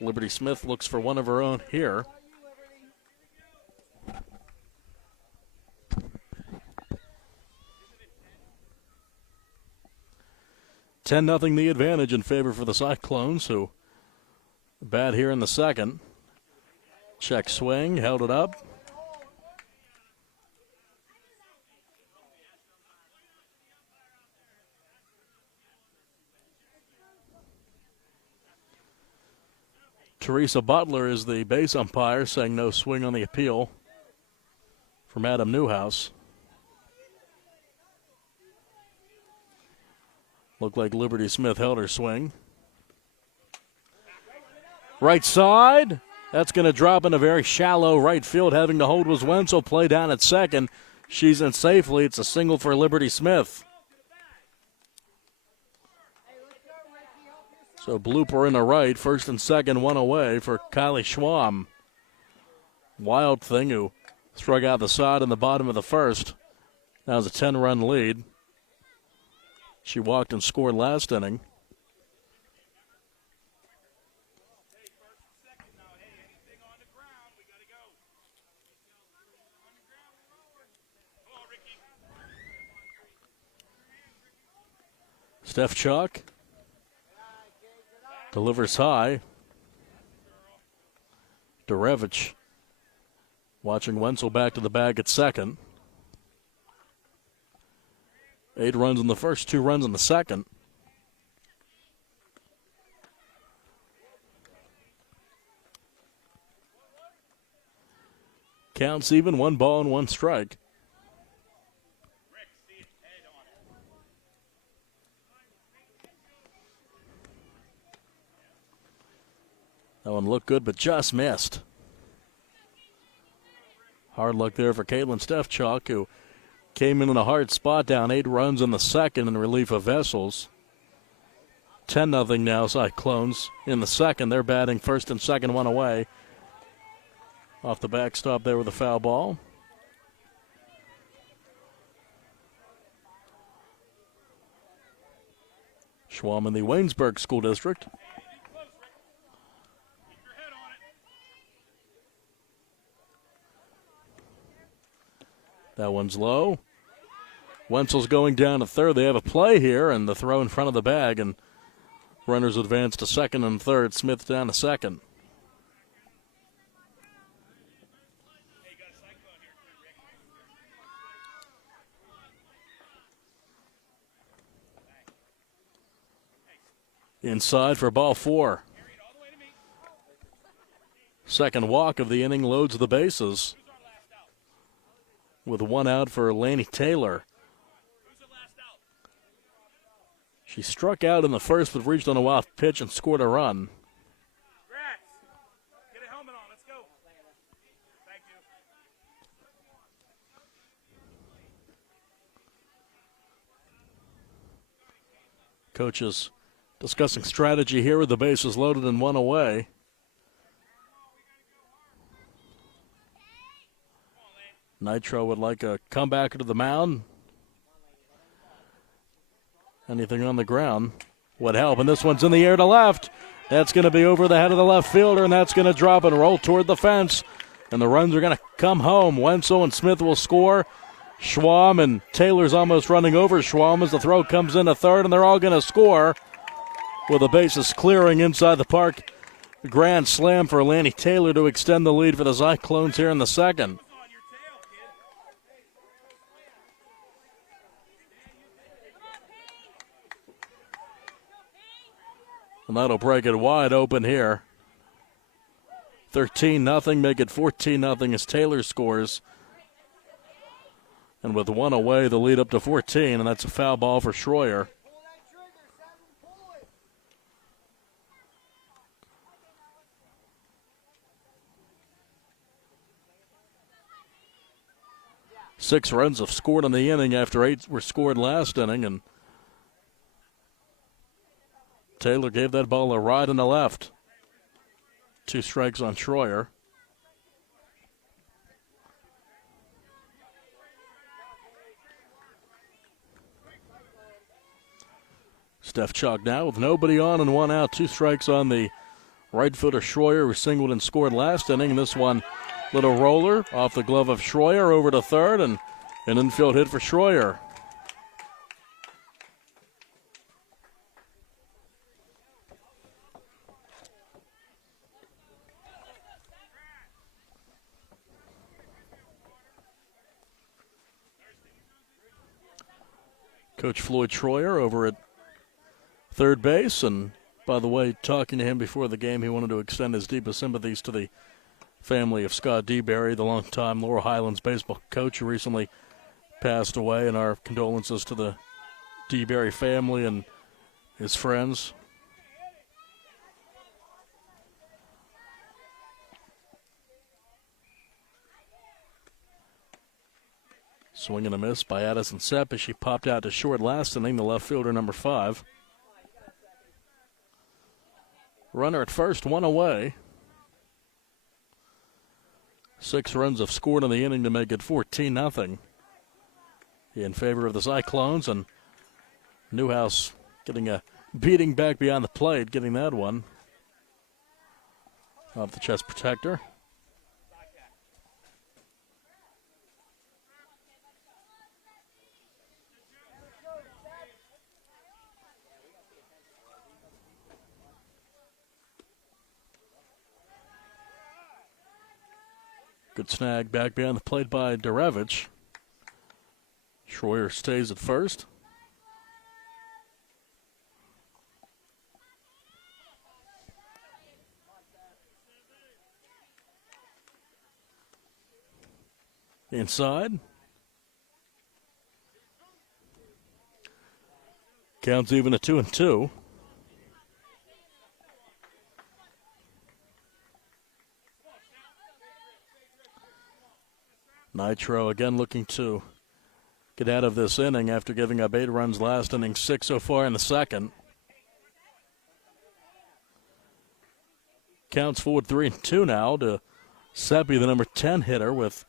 Liberty Smith looks for one of her own here. (10-0) the advantage in favor for the Cyclones, who bat here in the second. Check swing, held it up. Teresa Butler is the base umpire, saying no swing on the appeal from Adam Newhouse. Looked like Liberty Smith held her swing. Right side. That's going to drop in a very shallow right field. Having to hold was Wenzel. Play down at second. She's in safely. It's a single for Liberty Smith. So blooper in the right. First and second, one away for Kylie Schwam. Wild Thing, who struck out the side in the bottom of the first. That was a 10-run lead. She walked and scored last inning. Steph Chalk delivers high. Derevich watching Wenzel back to the bag at second. 8 runs in the first, 2 runs in the second. Counts even, 1 ball and 1 strike. That one looked good, but just missed. Hard luck there for Caitlin Stefchuk, who came in a hard spot, down 8 runs in the second in relief of Vessels. 10-0 now, Cyclones in the second. They're batting first and second, 1 away. Off the backstop there with a foul ball. Schwam in the Waynesburg School District. That one's low. Wenzel's going down to third. They have a play here, and the throw in front of the bag, and runners advance to second and third. Smith down to second. Inside for ball 4. Second walk of the inning loads the bases, with 1 out for Laney Taylor. She struck out in the first, but reached on a wild pitch and scored a run. Get a helmet on. Let's go. Thank you. Coaches discussing strategy here with the bases loaded and 1 away. Nitro would like a comeback to the mound. Anything on the ground would help, and this one's in the air to left. That's going to be over the head of the left fielder, and that's going to drop and roll toward the fence. And the runs are going to come home. Wenzel and Smith will score. Schwam and Taylor's almost running over Schwam as the throw comes in to third, and they're all going to score with the bases clearing inside the park. Grand slam for Laney Taylor to extend the lead for the Cyclones here in the second. And that'll break it wide open here. 13-0, make it 14-0 as Taylor scores. And with 1 away, the lead up to 14, and that's a foul ball for Schroyer. Six runs have scored in the inning after 8 were scored last inning, and Taylor gave that ball a ride in the left. 2 strikes on Schroyer. Steph Chalk now with nobody on and one out. 2 strikes on the right footer Schroyer, who singled and scored last inning. This one, little roller off the glove of Schroyer over to third, and an infield hit for Schroyer. Coach Floyd Schroyer over at third base, and by the way, talking to him before the game, he wanted to extend his deepest sympathies to the family of Scott DeBerry, the longtime Laurel Highlands baseball coach who recently passed away, and our condolences to the DeBerry family and his friends. Swing and a miss by Addison Sepp as she popped out to short last inning, the left fielder, number 5. Runner at first, 1 away. 6 runs have scored in the inning to make it 14-0 in favor of the Cyclones, and Newhouse getting a beating back beyond the plate, getting that one off the chest protector. Good snag back behind the plate by Derevich. Schroyer stays at first. Inside. Counts even at 2-2. Nitro again looking to get out of this inning after giving up 8 runs last inning, 6 so far in the second. Counts forward 3-2 now to Seppi, the number 10 hitter, with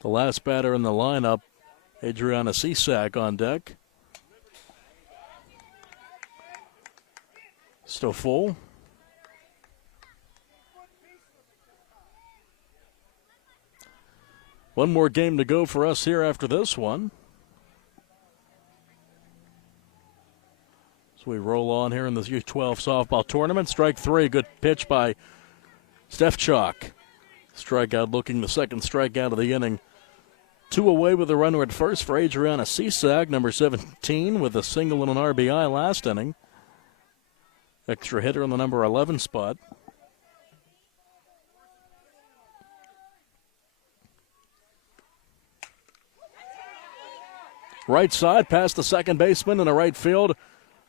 the last batter in the lineup, Adriana Cisak, on deck. Still full. One more game to go for us here after this one. So we roll on here in the U12 softball tournament. Strike 3, good pitch by Steph Chalk. Strikeout looking, the second strikeout of the inning. 2 away with a runner at first for Adriana Cisak, number 17, with a single and an RBI last inning. Extra hitter in the number 11 spot. Right side past the second baseman in the right field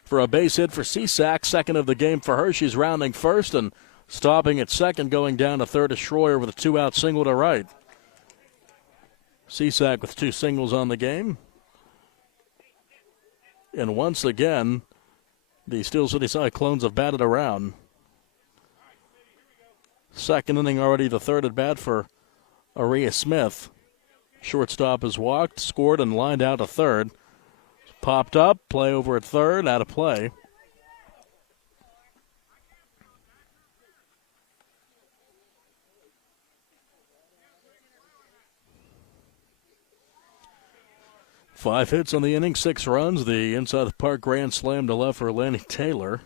for a base hit for Cisak. Second of the game for her. She's rounding first and stopping at second, going down to third to Schroyer with a 2-out single to right. Cisak with 2 singles on the game. And once again, the Steel City Cyclones have batted around. Second inning already, the third at bat for Aria Smith. Shortstop has walked, scored, and lined out to third. Popped up, play over at third, out of play. Five hits on the inning, 6 runs. The inside the park grand slam to left for Lanny Taylor.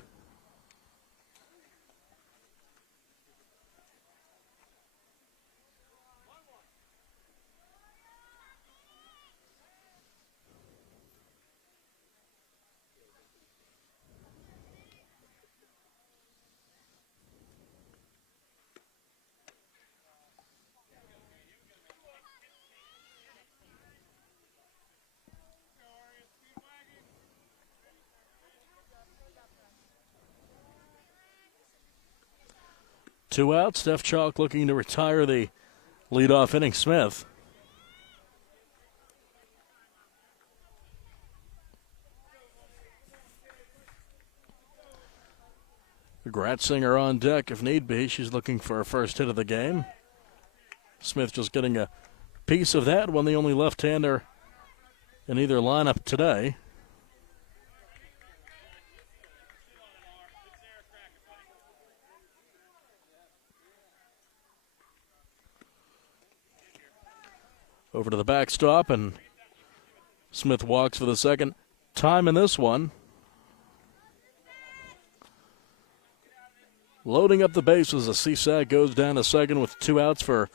Two out. Steph Chalk looking to retire the leadoff inning Smith. Gratzinger on deck if need be. She's looking for her first hit of the game. Smith just getting a piece of that one, the only left-hander in either lineup today. Over to the backstop, and Smith walks for the second time in this one. Loading up the bases as CSAC goes down to second with 2 outs for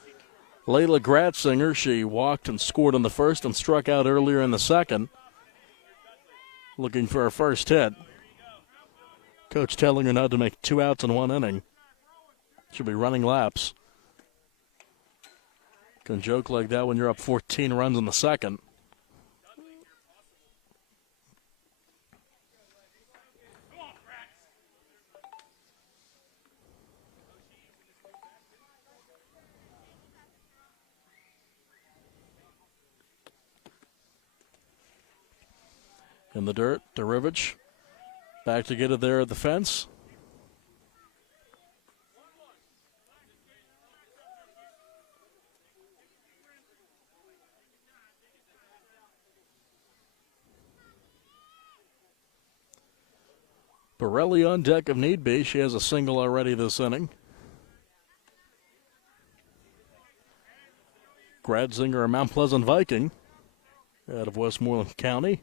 Layla Gratzinger. She walked and scored in the first and struck out earlier in the second. Looking for her first hit. Coach telling her not to make 2 outs in 1 inning. She'll be running laps. Can joke like that when you're up 14 runs in the second. In the dirt, Derivich back to get it there at the fence. Borelli on deck if need be. She has a single already this inning. Gratzinger, a Mount Pleasant Viking out of Westmoreland County.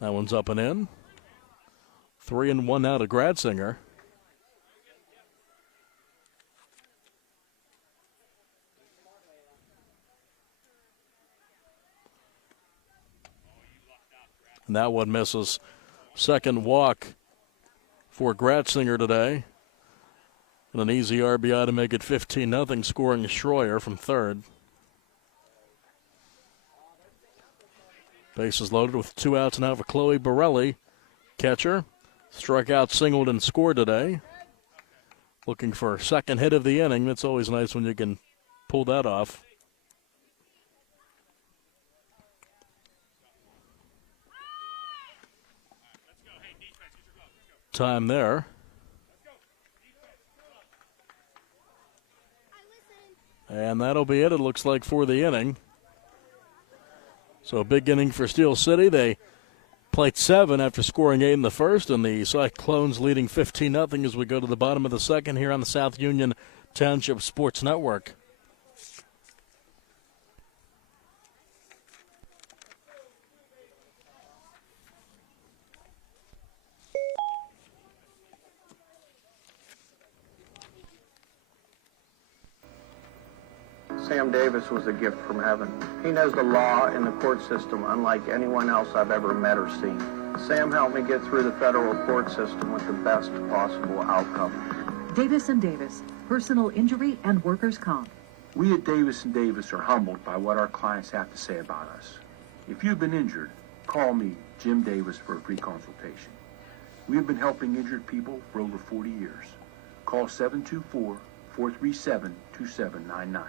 That one's up and in. 3-1 now to Gratzinger. And that one misses. Second walk for Gratzinger today. And an easy RBI to make it 15-0, scoring Schroyer from third. Bases loaded with 2 outs now for Chloe Borelli. Catcher. Struck out, singled, and scored today. Looking for a second hit of the inning. That's always nice when you can pull that off. Time there. And that'll be it, it looks like, for the inning. So a big inning for Steel City. They played 7 after scoring 8 in the first, and the Cyclones leading 15-0 as we go to the bottom of the second here on the South Union Township Sports Network. Sam Davis was a gift from heaven. He knows the law and the court system unlike anyone else I've ever met or seen. Sam helped me get through the federal court system with the best possible outcome. Davis & Davis, personal injury and workers' comp. We at Davis & Davis are humbled by what our clients have to say about us. If you've been injured, call me, Jim Davis, for a free consultation. We have been helping injured people for over 40 years. Call 724-437-2799.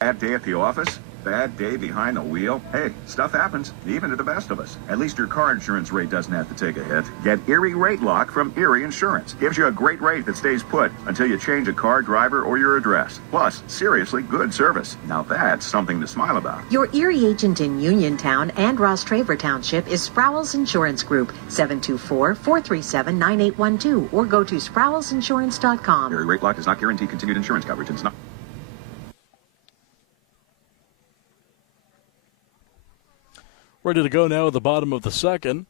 Bad day at the office? Bad day behind the wheel? Hey, stuff happens, even to the best of us. At least your car insurance rate doesn't have to take a hit. Get Erie Rate Lock from Erie Insurance. Gives you a great rate that stays put until you change a car, driver, or your address. Plus, seriously good service. Now that's something to smile about. Your Erie agent in Uniontown and Ross Traver Township is Sprowell's Insurance Group, 724-437-9812, or go to sprowellsinsurance.com. Erie Rate Lock does not guarantee continued insurance coverage. It's not... Ready to go now at the bottom of the second.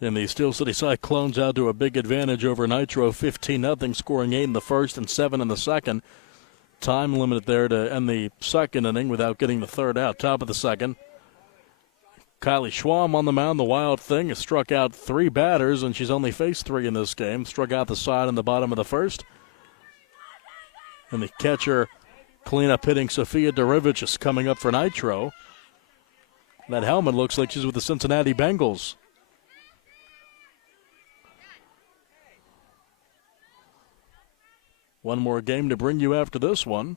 And the Steel City Cyclones out to a big advantage over Nitro, 15-0, scoring 8 in the first and 7 in the second. Time limit there to end the second inning without getting the third out. Top of the second. Kylie Schwam on the mound, the wild thing, has struck out 3 batters, and she's only faced 3 in this game. Struck out the side in the bottom of the first. And the catcher cleanup hitting Sophia Derivich is coming up for Nitro. That helmet looks like she's with the Cincinnati Bengals. One more game to bring you after this one.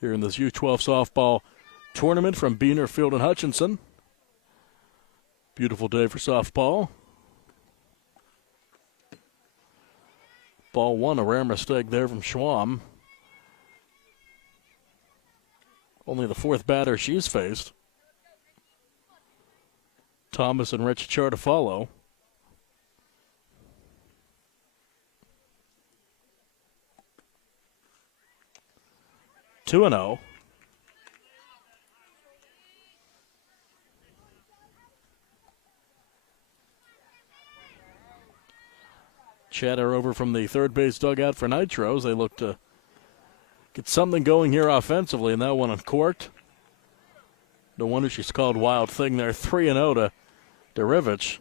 Here in this U12 softball tournament from Biener Field and Hutchinson. Beautiful day for softball. Ball 1, a rare mistake there from Schwam. Only the 4th batter she's faced. Thomas and Rechachar to follow. Two and 0. Chatter over from the third base dugout for Nitros. They look to get something going here offensively, and that one uncorked. No wonder she's called Wild Thing there. 3-0 to Derivich.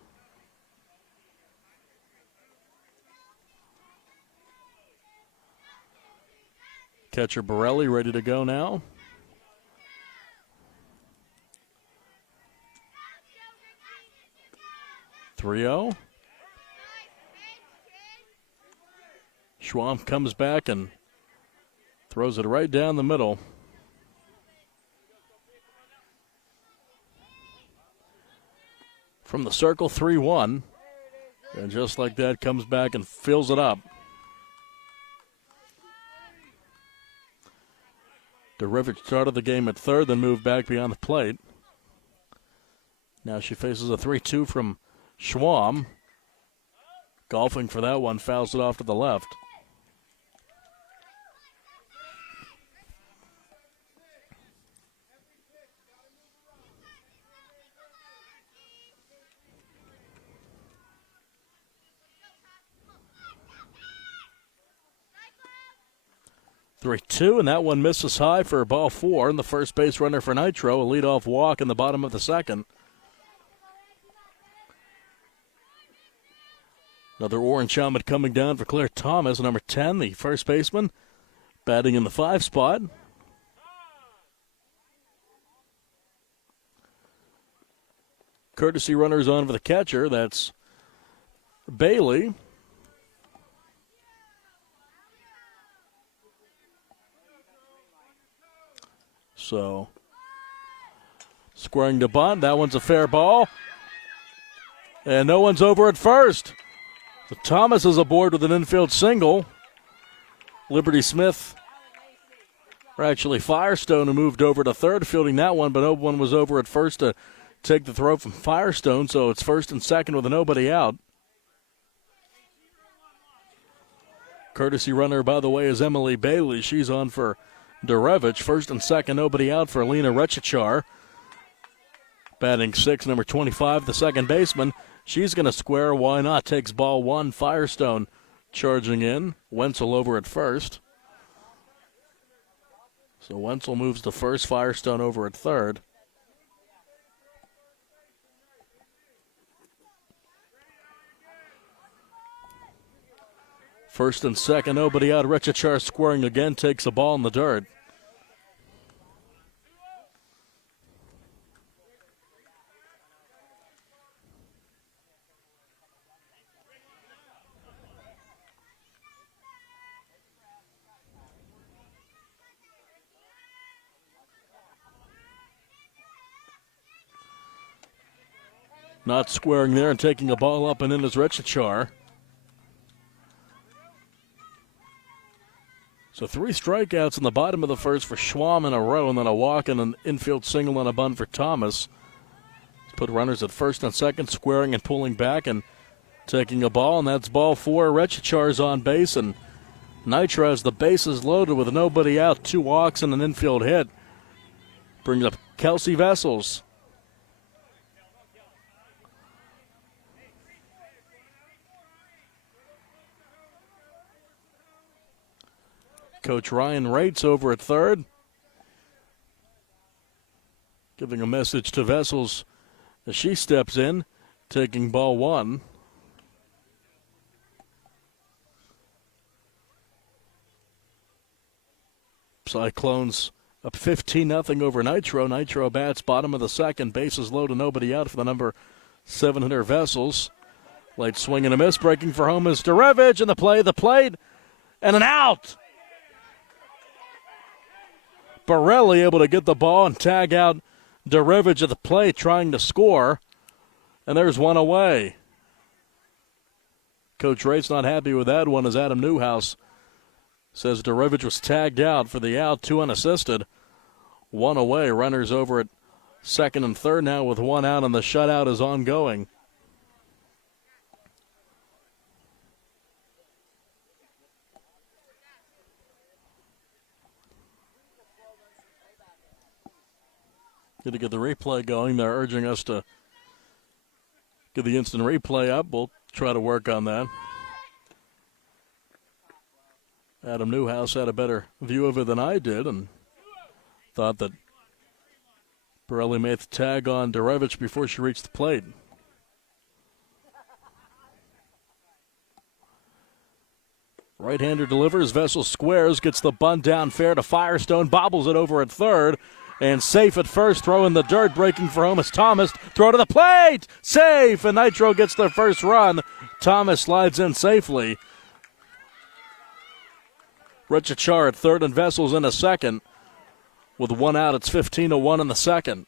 Catcher Borelli ready to go now. (3-0). Schwam comes back and throws it right down the middle. From the circle, 3-1. And just like that, comes back and fills it up. Derivich started the game at third, then moved back beyond the plate. Now she faces a 3-2 from Schwam. Golfing for that one, fouls it off to the left. (3-2), and that one misses high for ball 4. And the first base runner for Nitro, a leadoff walk in the bottom of the second. Another orange helmet coming down for Claire Thomas, number 10, the first baseman, batting in the 5 spot. Courtesy runners on for the catcher. That's Bailey. So, squaring to bunt. That one's a fair ball. And no one's over at first. So Thomas is aboard with an infield single. Liberty Smith, or actually Firestone, who moved over to third, fielding that one, but no one was over at first to take the throw from Firestone. So it's first and second with a nobody out. Courtesy runner, by the way, is Emily Bailey. She's on for Derevich. First and second, nobody out for Alina Rechachar. Batting 6, number 25, the second baseman. She's going to square. Why not? Takes ball 1. Firestone charging in. Wenzel over at first. So Wenzel moves to first. Firestone over at third. First and second, nobody out. Rechachar squaring again, takes a ball in the dirt. Not squaring there and taking a ball up and in is Rechachar. So 3 strikeouts in the bottom of the first for Schwam in a row, and then a walk and an infield single and a bunt for Thomas. Put runners at first and second, squaring and pulling back and taking a ball, and that's ball 4. Rechachar's on base, and Nitro has the bases loaded with nobody out, 2 walks and an infield hit. Brings up Kelsey Vessels. Coach Ryan Rates over at third, giving a message to Vessels as she steps in, taking ball 1. Cyclones up 15-0 over Nitro. Nitro bats bottom of the second, bases low to nobody out for the number 7 hitter Vessels. Late swing and a miss, breaking for home is Derevich, and the plate, and an out. Borelli able to get the ball and tag out Derevich at the plate, trying to score. And there's one away. Coach Rate's not happy with that one as Adam Newhouse says Derevich was tagged out for the out, 2 unassisted. 1 away, runners over at Second and third now with one out, and the shutout is ongoing. Good to get the replay going. They're urging us to get the instant replay up. We'll try to work on that. Adam Newhouse had a better view of it than I did and thought that Borelli made the tag on Derevich before she reached the plate. Right-hander delivers. Vessel squares, gets the bunt down fair to Firestone, bobbles it over at third. And safe at first, throw in the dirt, breaking for home is Thomas. Throw to the plate, safe, and Nitro gets their first run. Thomas slides in safely. Richachar at third and Vessels in a second. With one out, it's 15-1 in the second.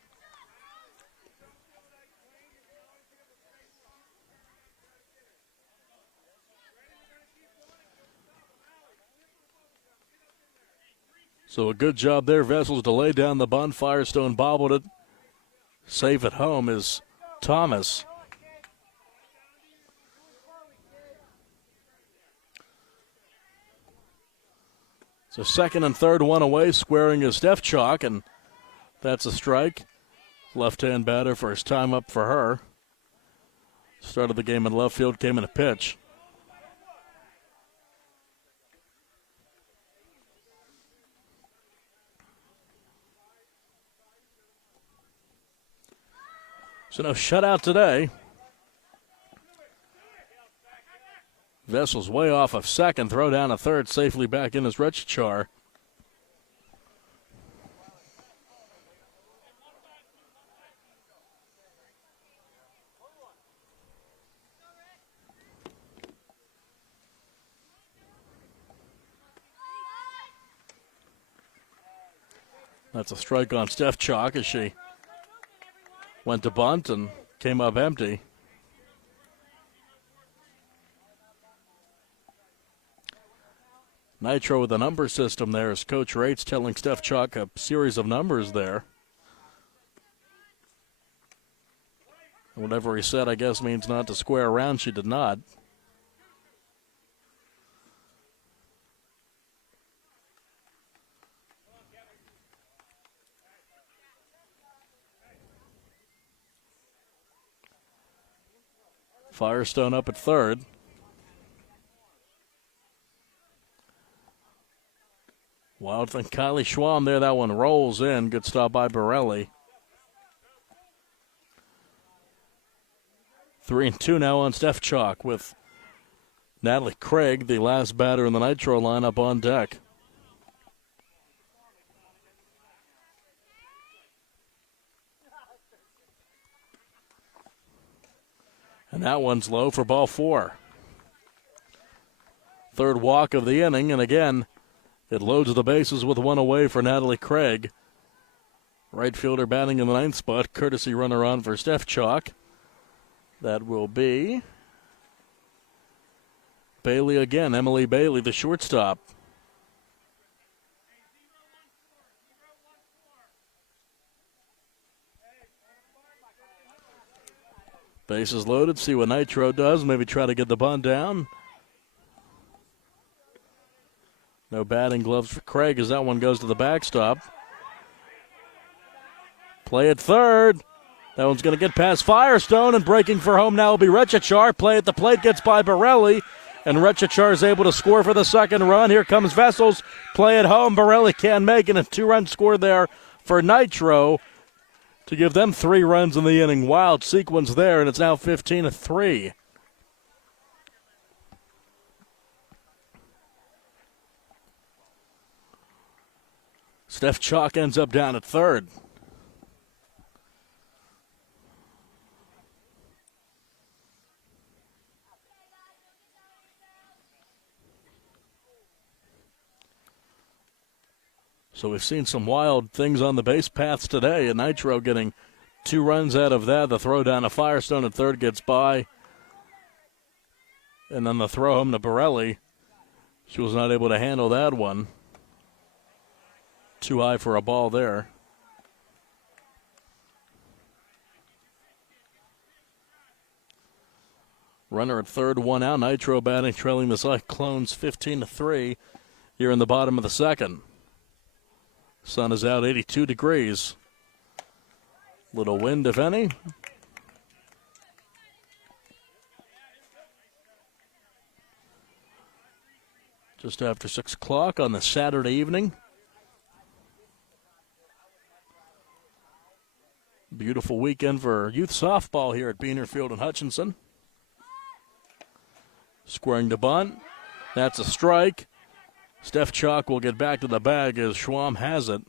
So a good job there. Vessels to lay down the bunt. Firestone bobbled it. Safe at home is Thomas. So second and third, one away. Squaring is Stefchuk, and that's a strike. Left-hand batter, first time up for her. Started the game in left field, came in a pitch. So no shutout today. Vessels way off of second. Throw down a third. Safely back in as Richachar. That's a strike on Stefchuk as she went to bunt and came up empty. Nitro with the number system there as Coach Rates telling Stefchuk a series of numbers there. Whatever he said, I guess, means not to square around. She did not. Firestone up at third. Wild thing, Kylie Schwam there. That one rolls in. Good stop by Borelli. 3-2 now on Stefchuk with Natalie Craig, the last batter in the Nitro lineup, on deck. And that one's low for ball four. Third walk of the inning, and again, it loads the bases with one away for Natalie Craig. Right fielder batting in the ninth spot, courtesy runner on for Stefchuk. That will be Bailey again, Emily Bailey, the shortstop. Bases loaded, see what Nitro does, maybe try to get the bunt down. No batting gloves for Craig as that one goes to the backstop. Play at third. That one's going to get past Firestone, and breaking for home now will be Richachar. Play at the plate gets by Borelli, and Richachar is able to score for the second run. Here comes Vessels. Play at home. Borelli can't make it. A two-run score there for Nitro to give them 3 runs in the inning. Wild sequence there, and it's now 15-3. Stefchuk ends up down at third. So we've seen some wild things on the base paths today, and Nitro getting 2 runs out of that. The throw down to Firestone at third gets by. And then the throw home to Borelli. She was not able to handle that one. Too high for a ball there. Runner at third, one out. Nitro batting, trailing the Cyclones 15-3 here in the bottom of the second. Sun is out, 82 degrees. Little wind, if any. Just after 6 o'clock on the Saturday evening. Beautiful weekend for youth softball here at Beaner Field in Hutchinson. Squaring to bunt. That's a strike. Steph Chalk will get back to the bag as Schwam has it.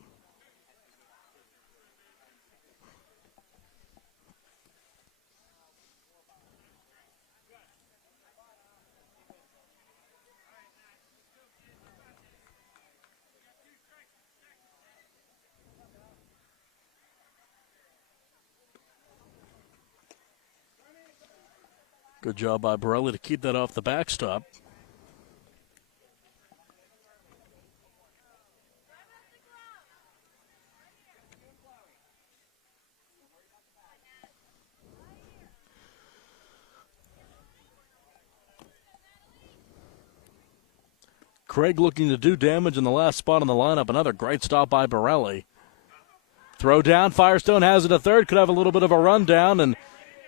Good job by Borelli to keep that off the backstop. Craig looking to do damage in the last spot on the lineup. Another great stop by Borelli. Throw down. Firestone has it at third. Could have a little bit of a run down, and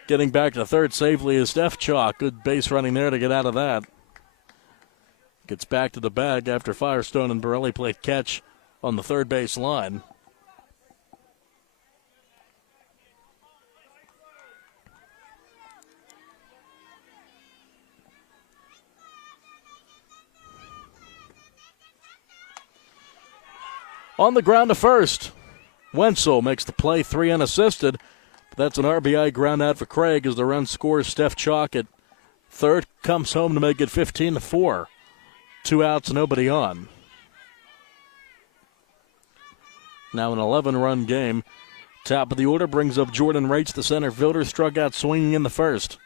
getting back to third safely is Steph Chalk. Good base running there to get out of that. Gets back to the bag after Firestone and Borelli played catch on the third base line. On the ground to first. Wenzel makes the play, 3 unassisted. That's an RBI ground out for Craig as the run scores. Steph Chalk at third comes home to make it 15-4. 2 outs, nobody on. Now an 11-run game. Top of the order brings up Jordan Rates, the center fielder, struck out swinging in the first.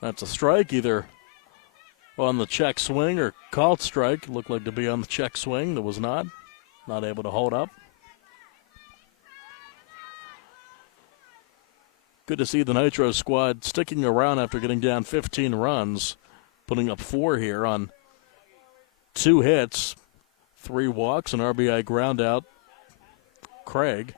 That's a strike, either on the check swing or called strike. Looked like to be on the check swing. That was not. Not able to hold up. Good to see the Nitro squad sticking around after getting down 15 runs. Putting up 4 here on 2 hits, 3 walks, an RBI ground out. Craig.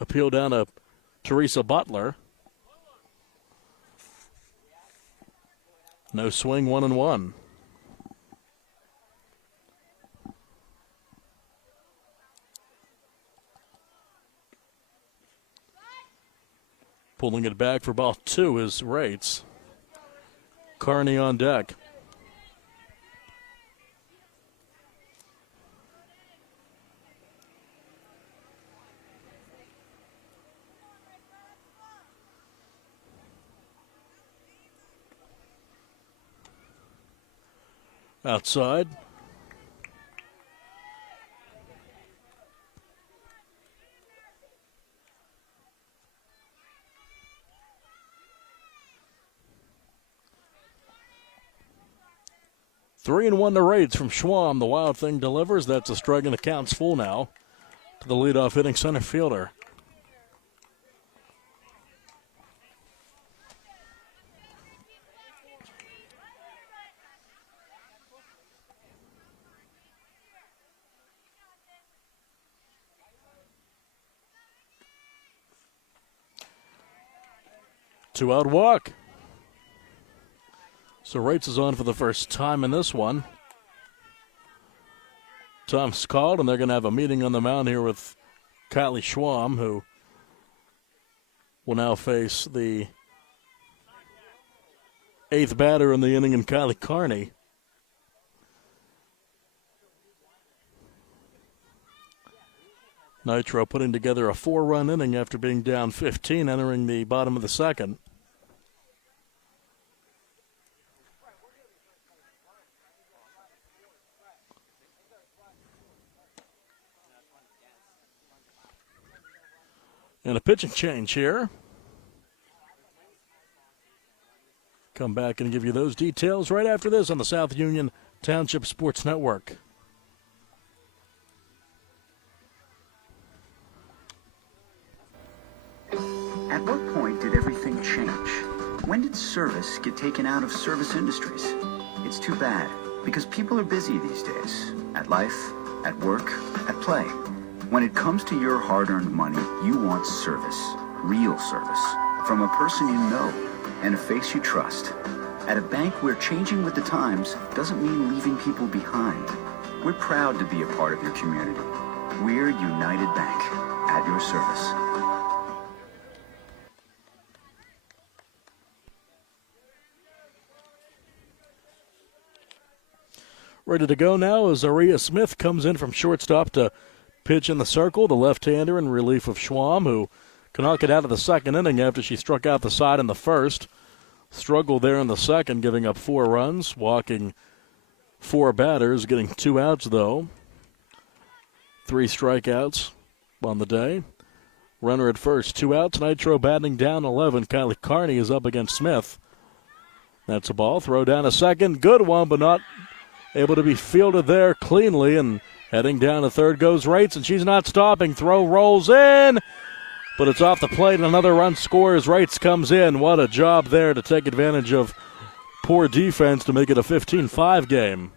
Appeal down to Teresa Butler. No swing, 1-1. Pulling it back for ball 2 is Rates. Carney on deck. Outside. Three and 1 to Rates from Schwam. The Wild Thing delivers. That's a strike and the count's full now to the leadoff hitting center fielder. Two-out walk. So Rates is on for the first time in this one. Tom's called, and they're going to have a meeting on the mound here with Kylie Schwam, who will now face the 8th batter in the inning in Kylie Carney. Nitro putting together a 4-run inning after being down 15, entering the bottom of the second. And a pitching change here. Come back and give you those details right after this on the South Union Township Sports Network. At what point did everything change? When did service get taken out of service industries? It's too bad, because people are busy these days. At life, at work, at play. When it comes to your hard-earned money, you want service. Real service. From a person you know and a face you trust. At a bank where changing with the times doesn't mean leaving people behind. We're proud to be a part of your community. We're United Bank, at your service. Ready to go now as Aria Smith comes in from shortstop to pitch in the circle. The left-hander in relief of Schwam, who cannot get out of the second inning after she struck out the side in the first. Struggled there in the second, giving up 4 runs, walking 4 batters, getting 2 outs, though. 3 strikeouts on the day. Runner at first, 2 outs. Nitro batting down 11. Kylie Carney is up against Smith. That's a ball. Throw down a second. Good one, but not able to be fielded there cleanly. And heading down to third goes Rates, and she's not stopping. Throw rolls in, but it's off the plate. Another run scores. Rates comes in. What a job there to take advantage of poor defense to make it a 15-5 game.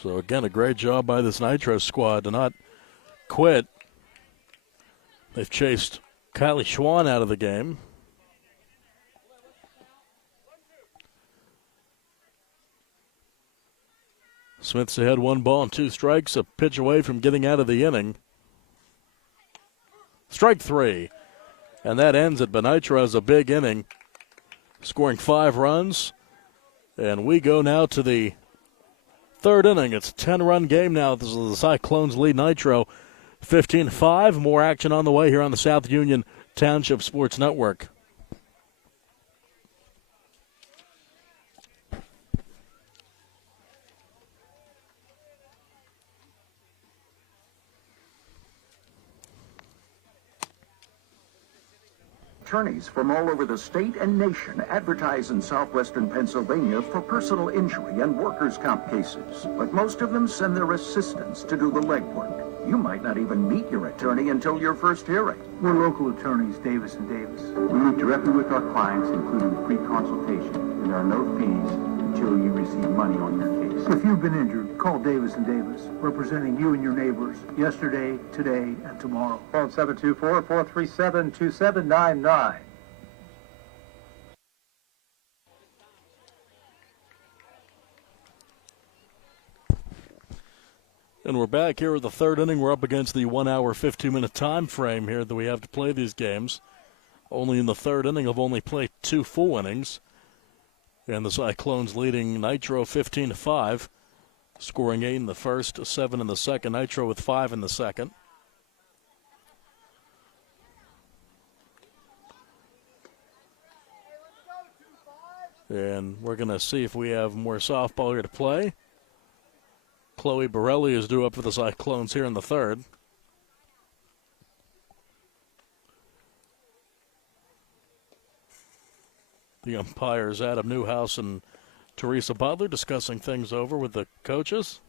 So, again, a great job by this Nitro squad to not quit. They've chased Kylie Schwann out of the game. Smith's ahead 1 ball and 2 strikes, a pitch away from getting out of the inning. Strike 3. And that ends it, but Nitro has a big inning, scoring 5 runs. And we go now to the third inning. It's a 10-run game now. This is the Cyclones lead Nitro 15-5. More action on the way here on the South Union Township Sports Network. Attorneys from all over the state and nation advertise in southwestern Pennsylvania for personal injury and workers' comp cases. But most of them send their assistants to do the legwork. You might not even meet your attorney until your first hearing. We're local attorneys, Davis & Davis. We meet directly with our clients, including free consultation, and there are no fees until you receive money on your case. If you've been injured, call Davis & Davis, representing you and your neighbors yesterday, today, and tomorrow. Phone 724-437-2799. And we're back here at the third inning. We're up against the 1 hour, 15-minute time frame here that we have to play these games. Only in the third inning, I've only played 2 full innings. And the Cyclones leading Nitro 15-5, scoring 8 in the first, 7 in the second. Nitro with 5 in the second. And we're going to see if we have more softball here to play. Chloe Borelli is due up for the Cyclones here in the third. The umpires, Adam Newhouse and Teresa Butler, discussing things over with the coaches.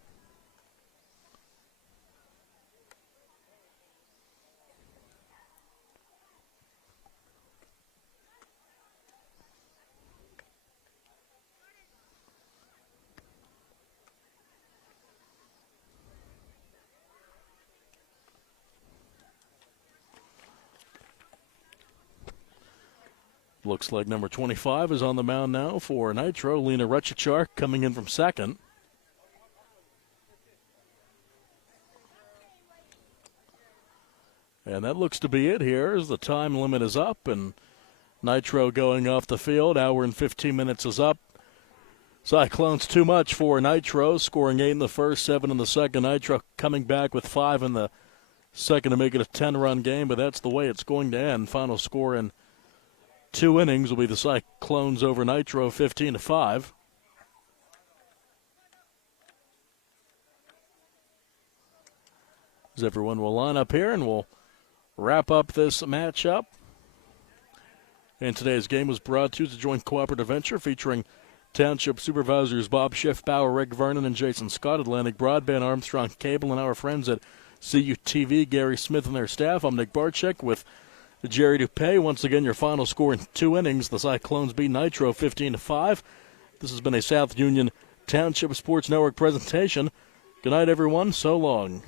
Looks like number 25 is on the mound now for Nitro. Lena Rutschichark coming in from second. And that looks to be it here as the time limit is up and Nitro going off the field. Hour and 15 minutes is up. Cyclones too much for Nitro, scoring 8 in the first, 7 in the second. Nitro coming back with 5 in the second to make it a 10-run game, but that's the way it's going to end. Final score in 2 innings will be the Cyclones over Nitro, 15-5. As everyone will line up here, and we'll wrap up this matchup. And today's game was brought to you as a joint cooperative venture featuring Township Supervisors Bob Schiffbauer, Rick Vernon, and Jason Scott, Atlantic Broadband, Armstrong Cable, and our friends at CUTV, Gary Smith and their staff. I'm Nick Barczyk with Jerry Dupay. Once again, your final score in 2 innings. The Cyclones beat Nitro 15-5. This has been a South Union Township Sports Network presentation. Good night, everyone. So long.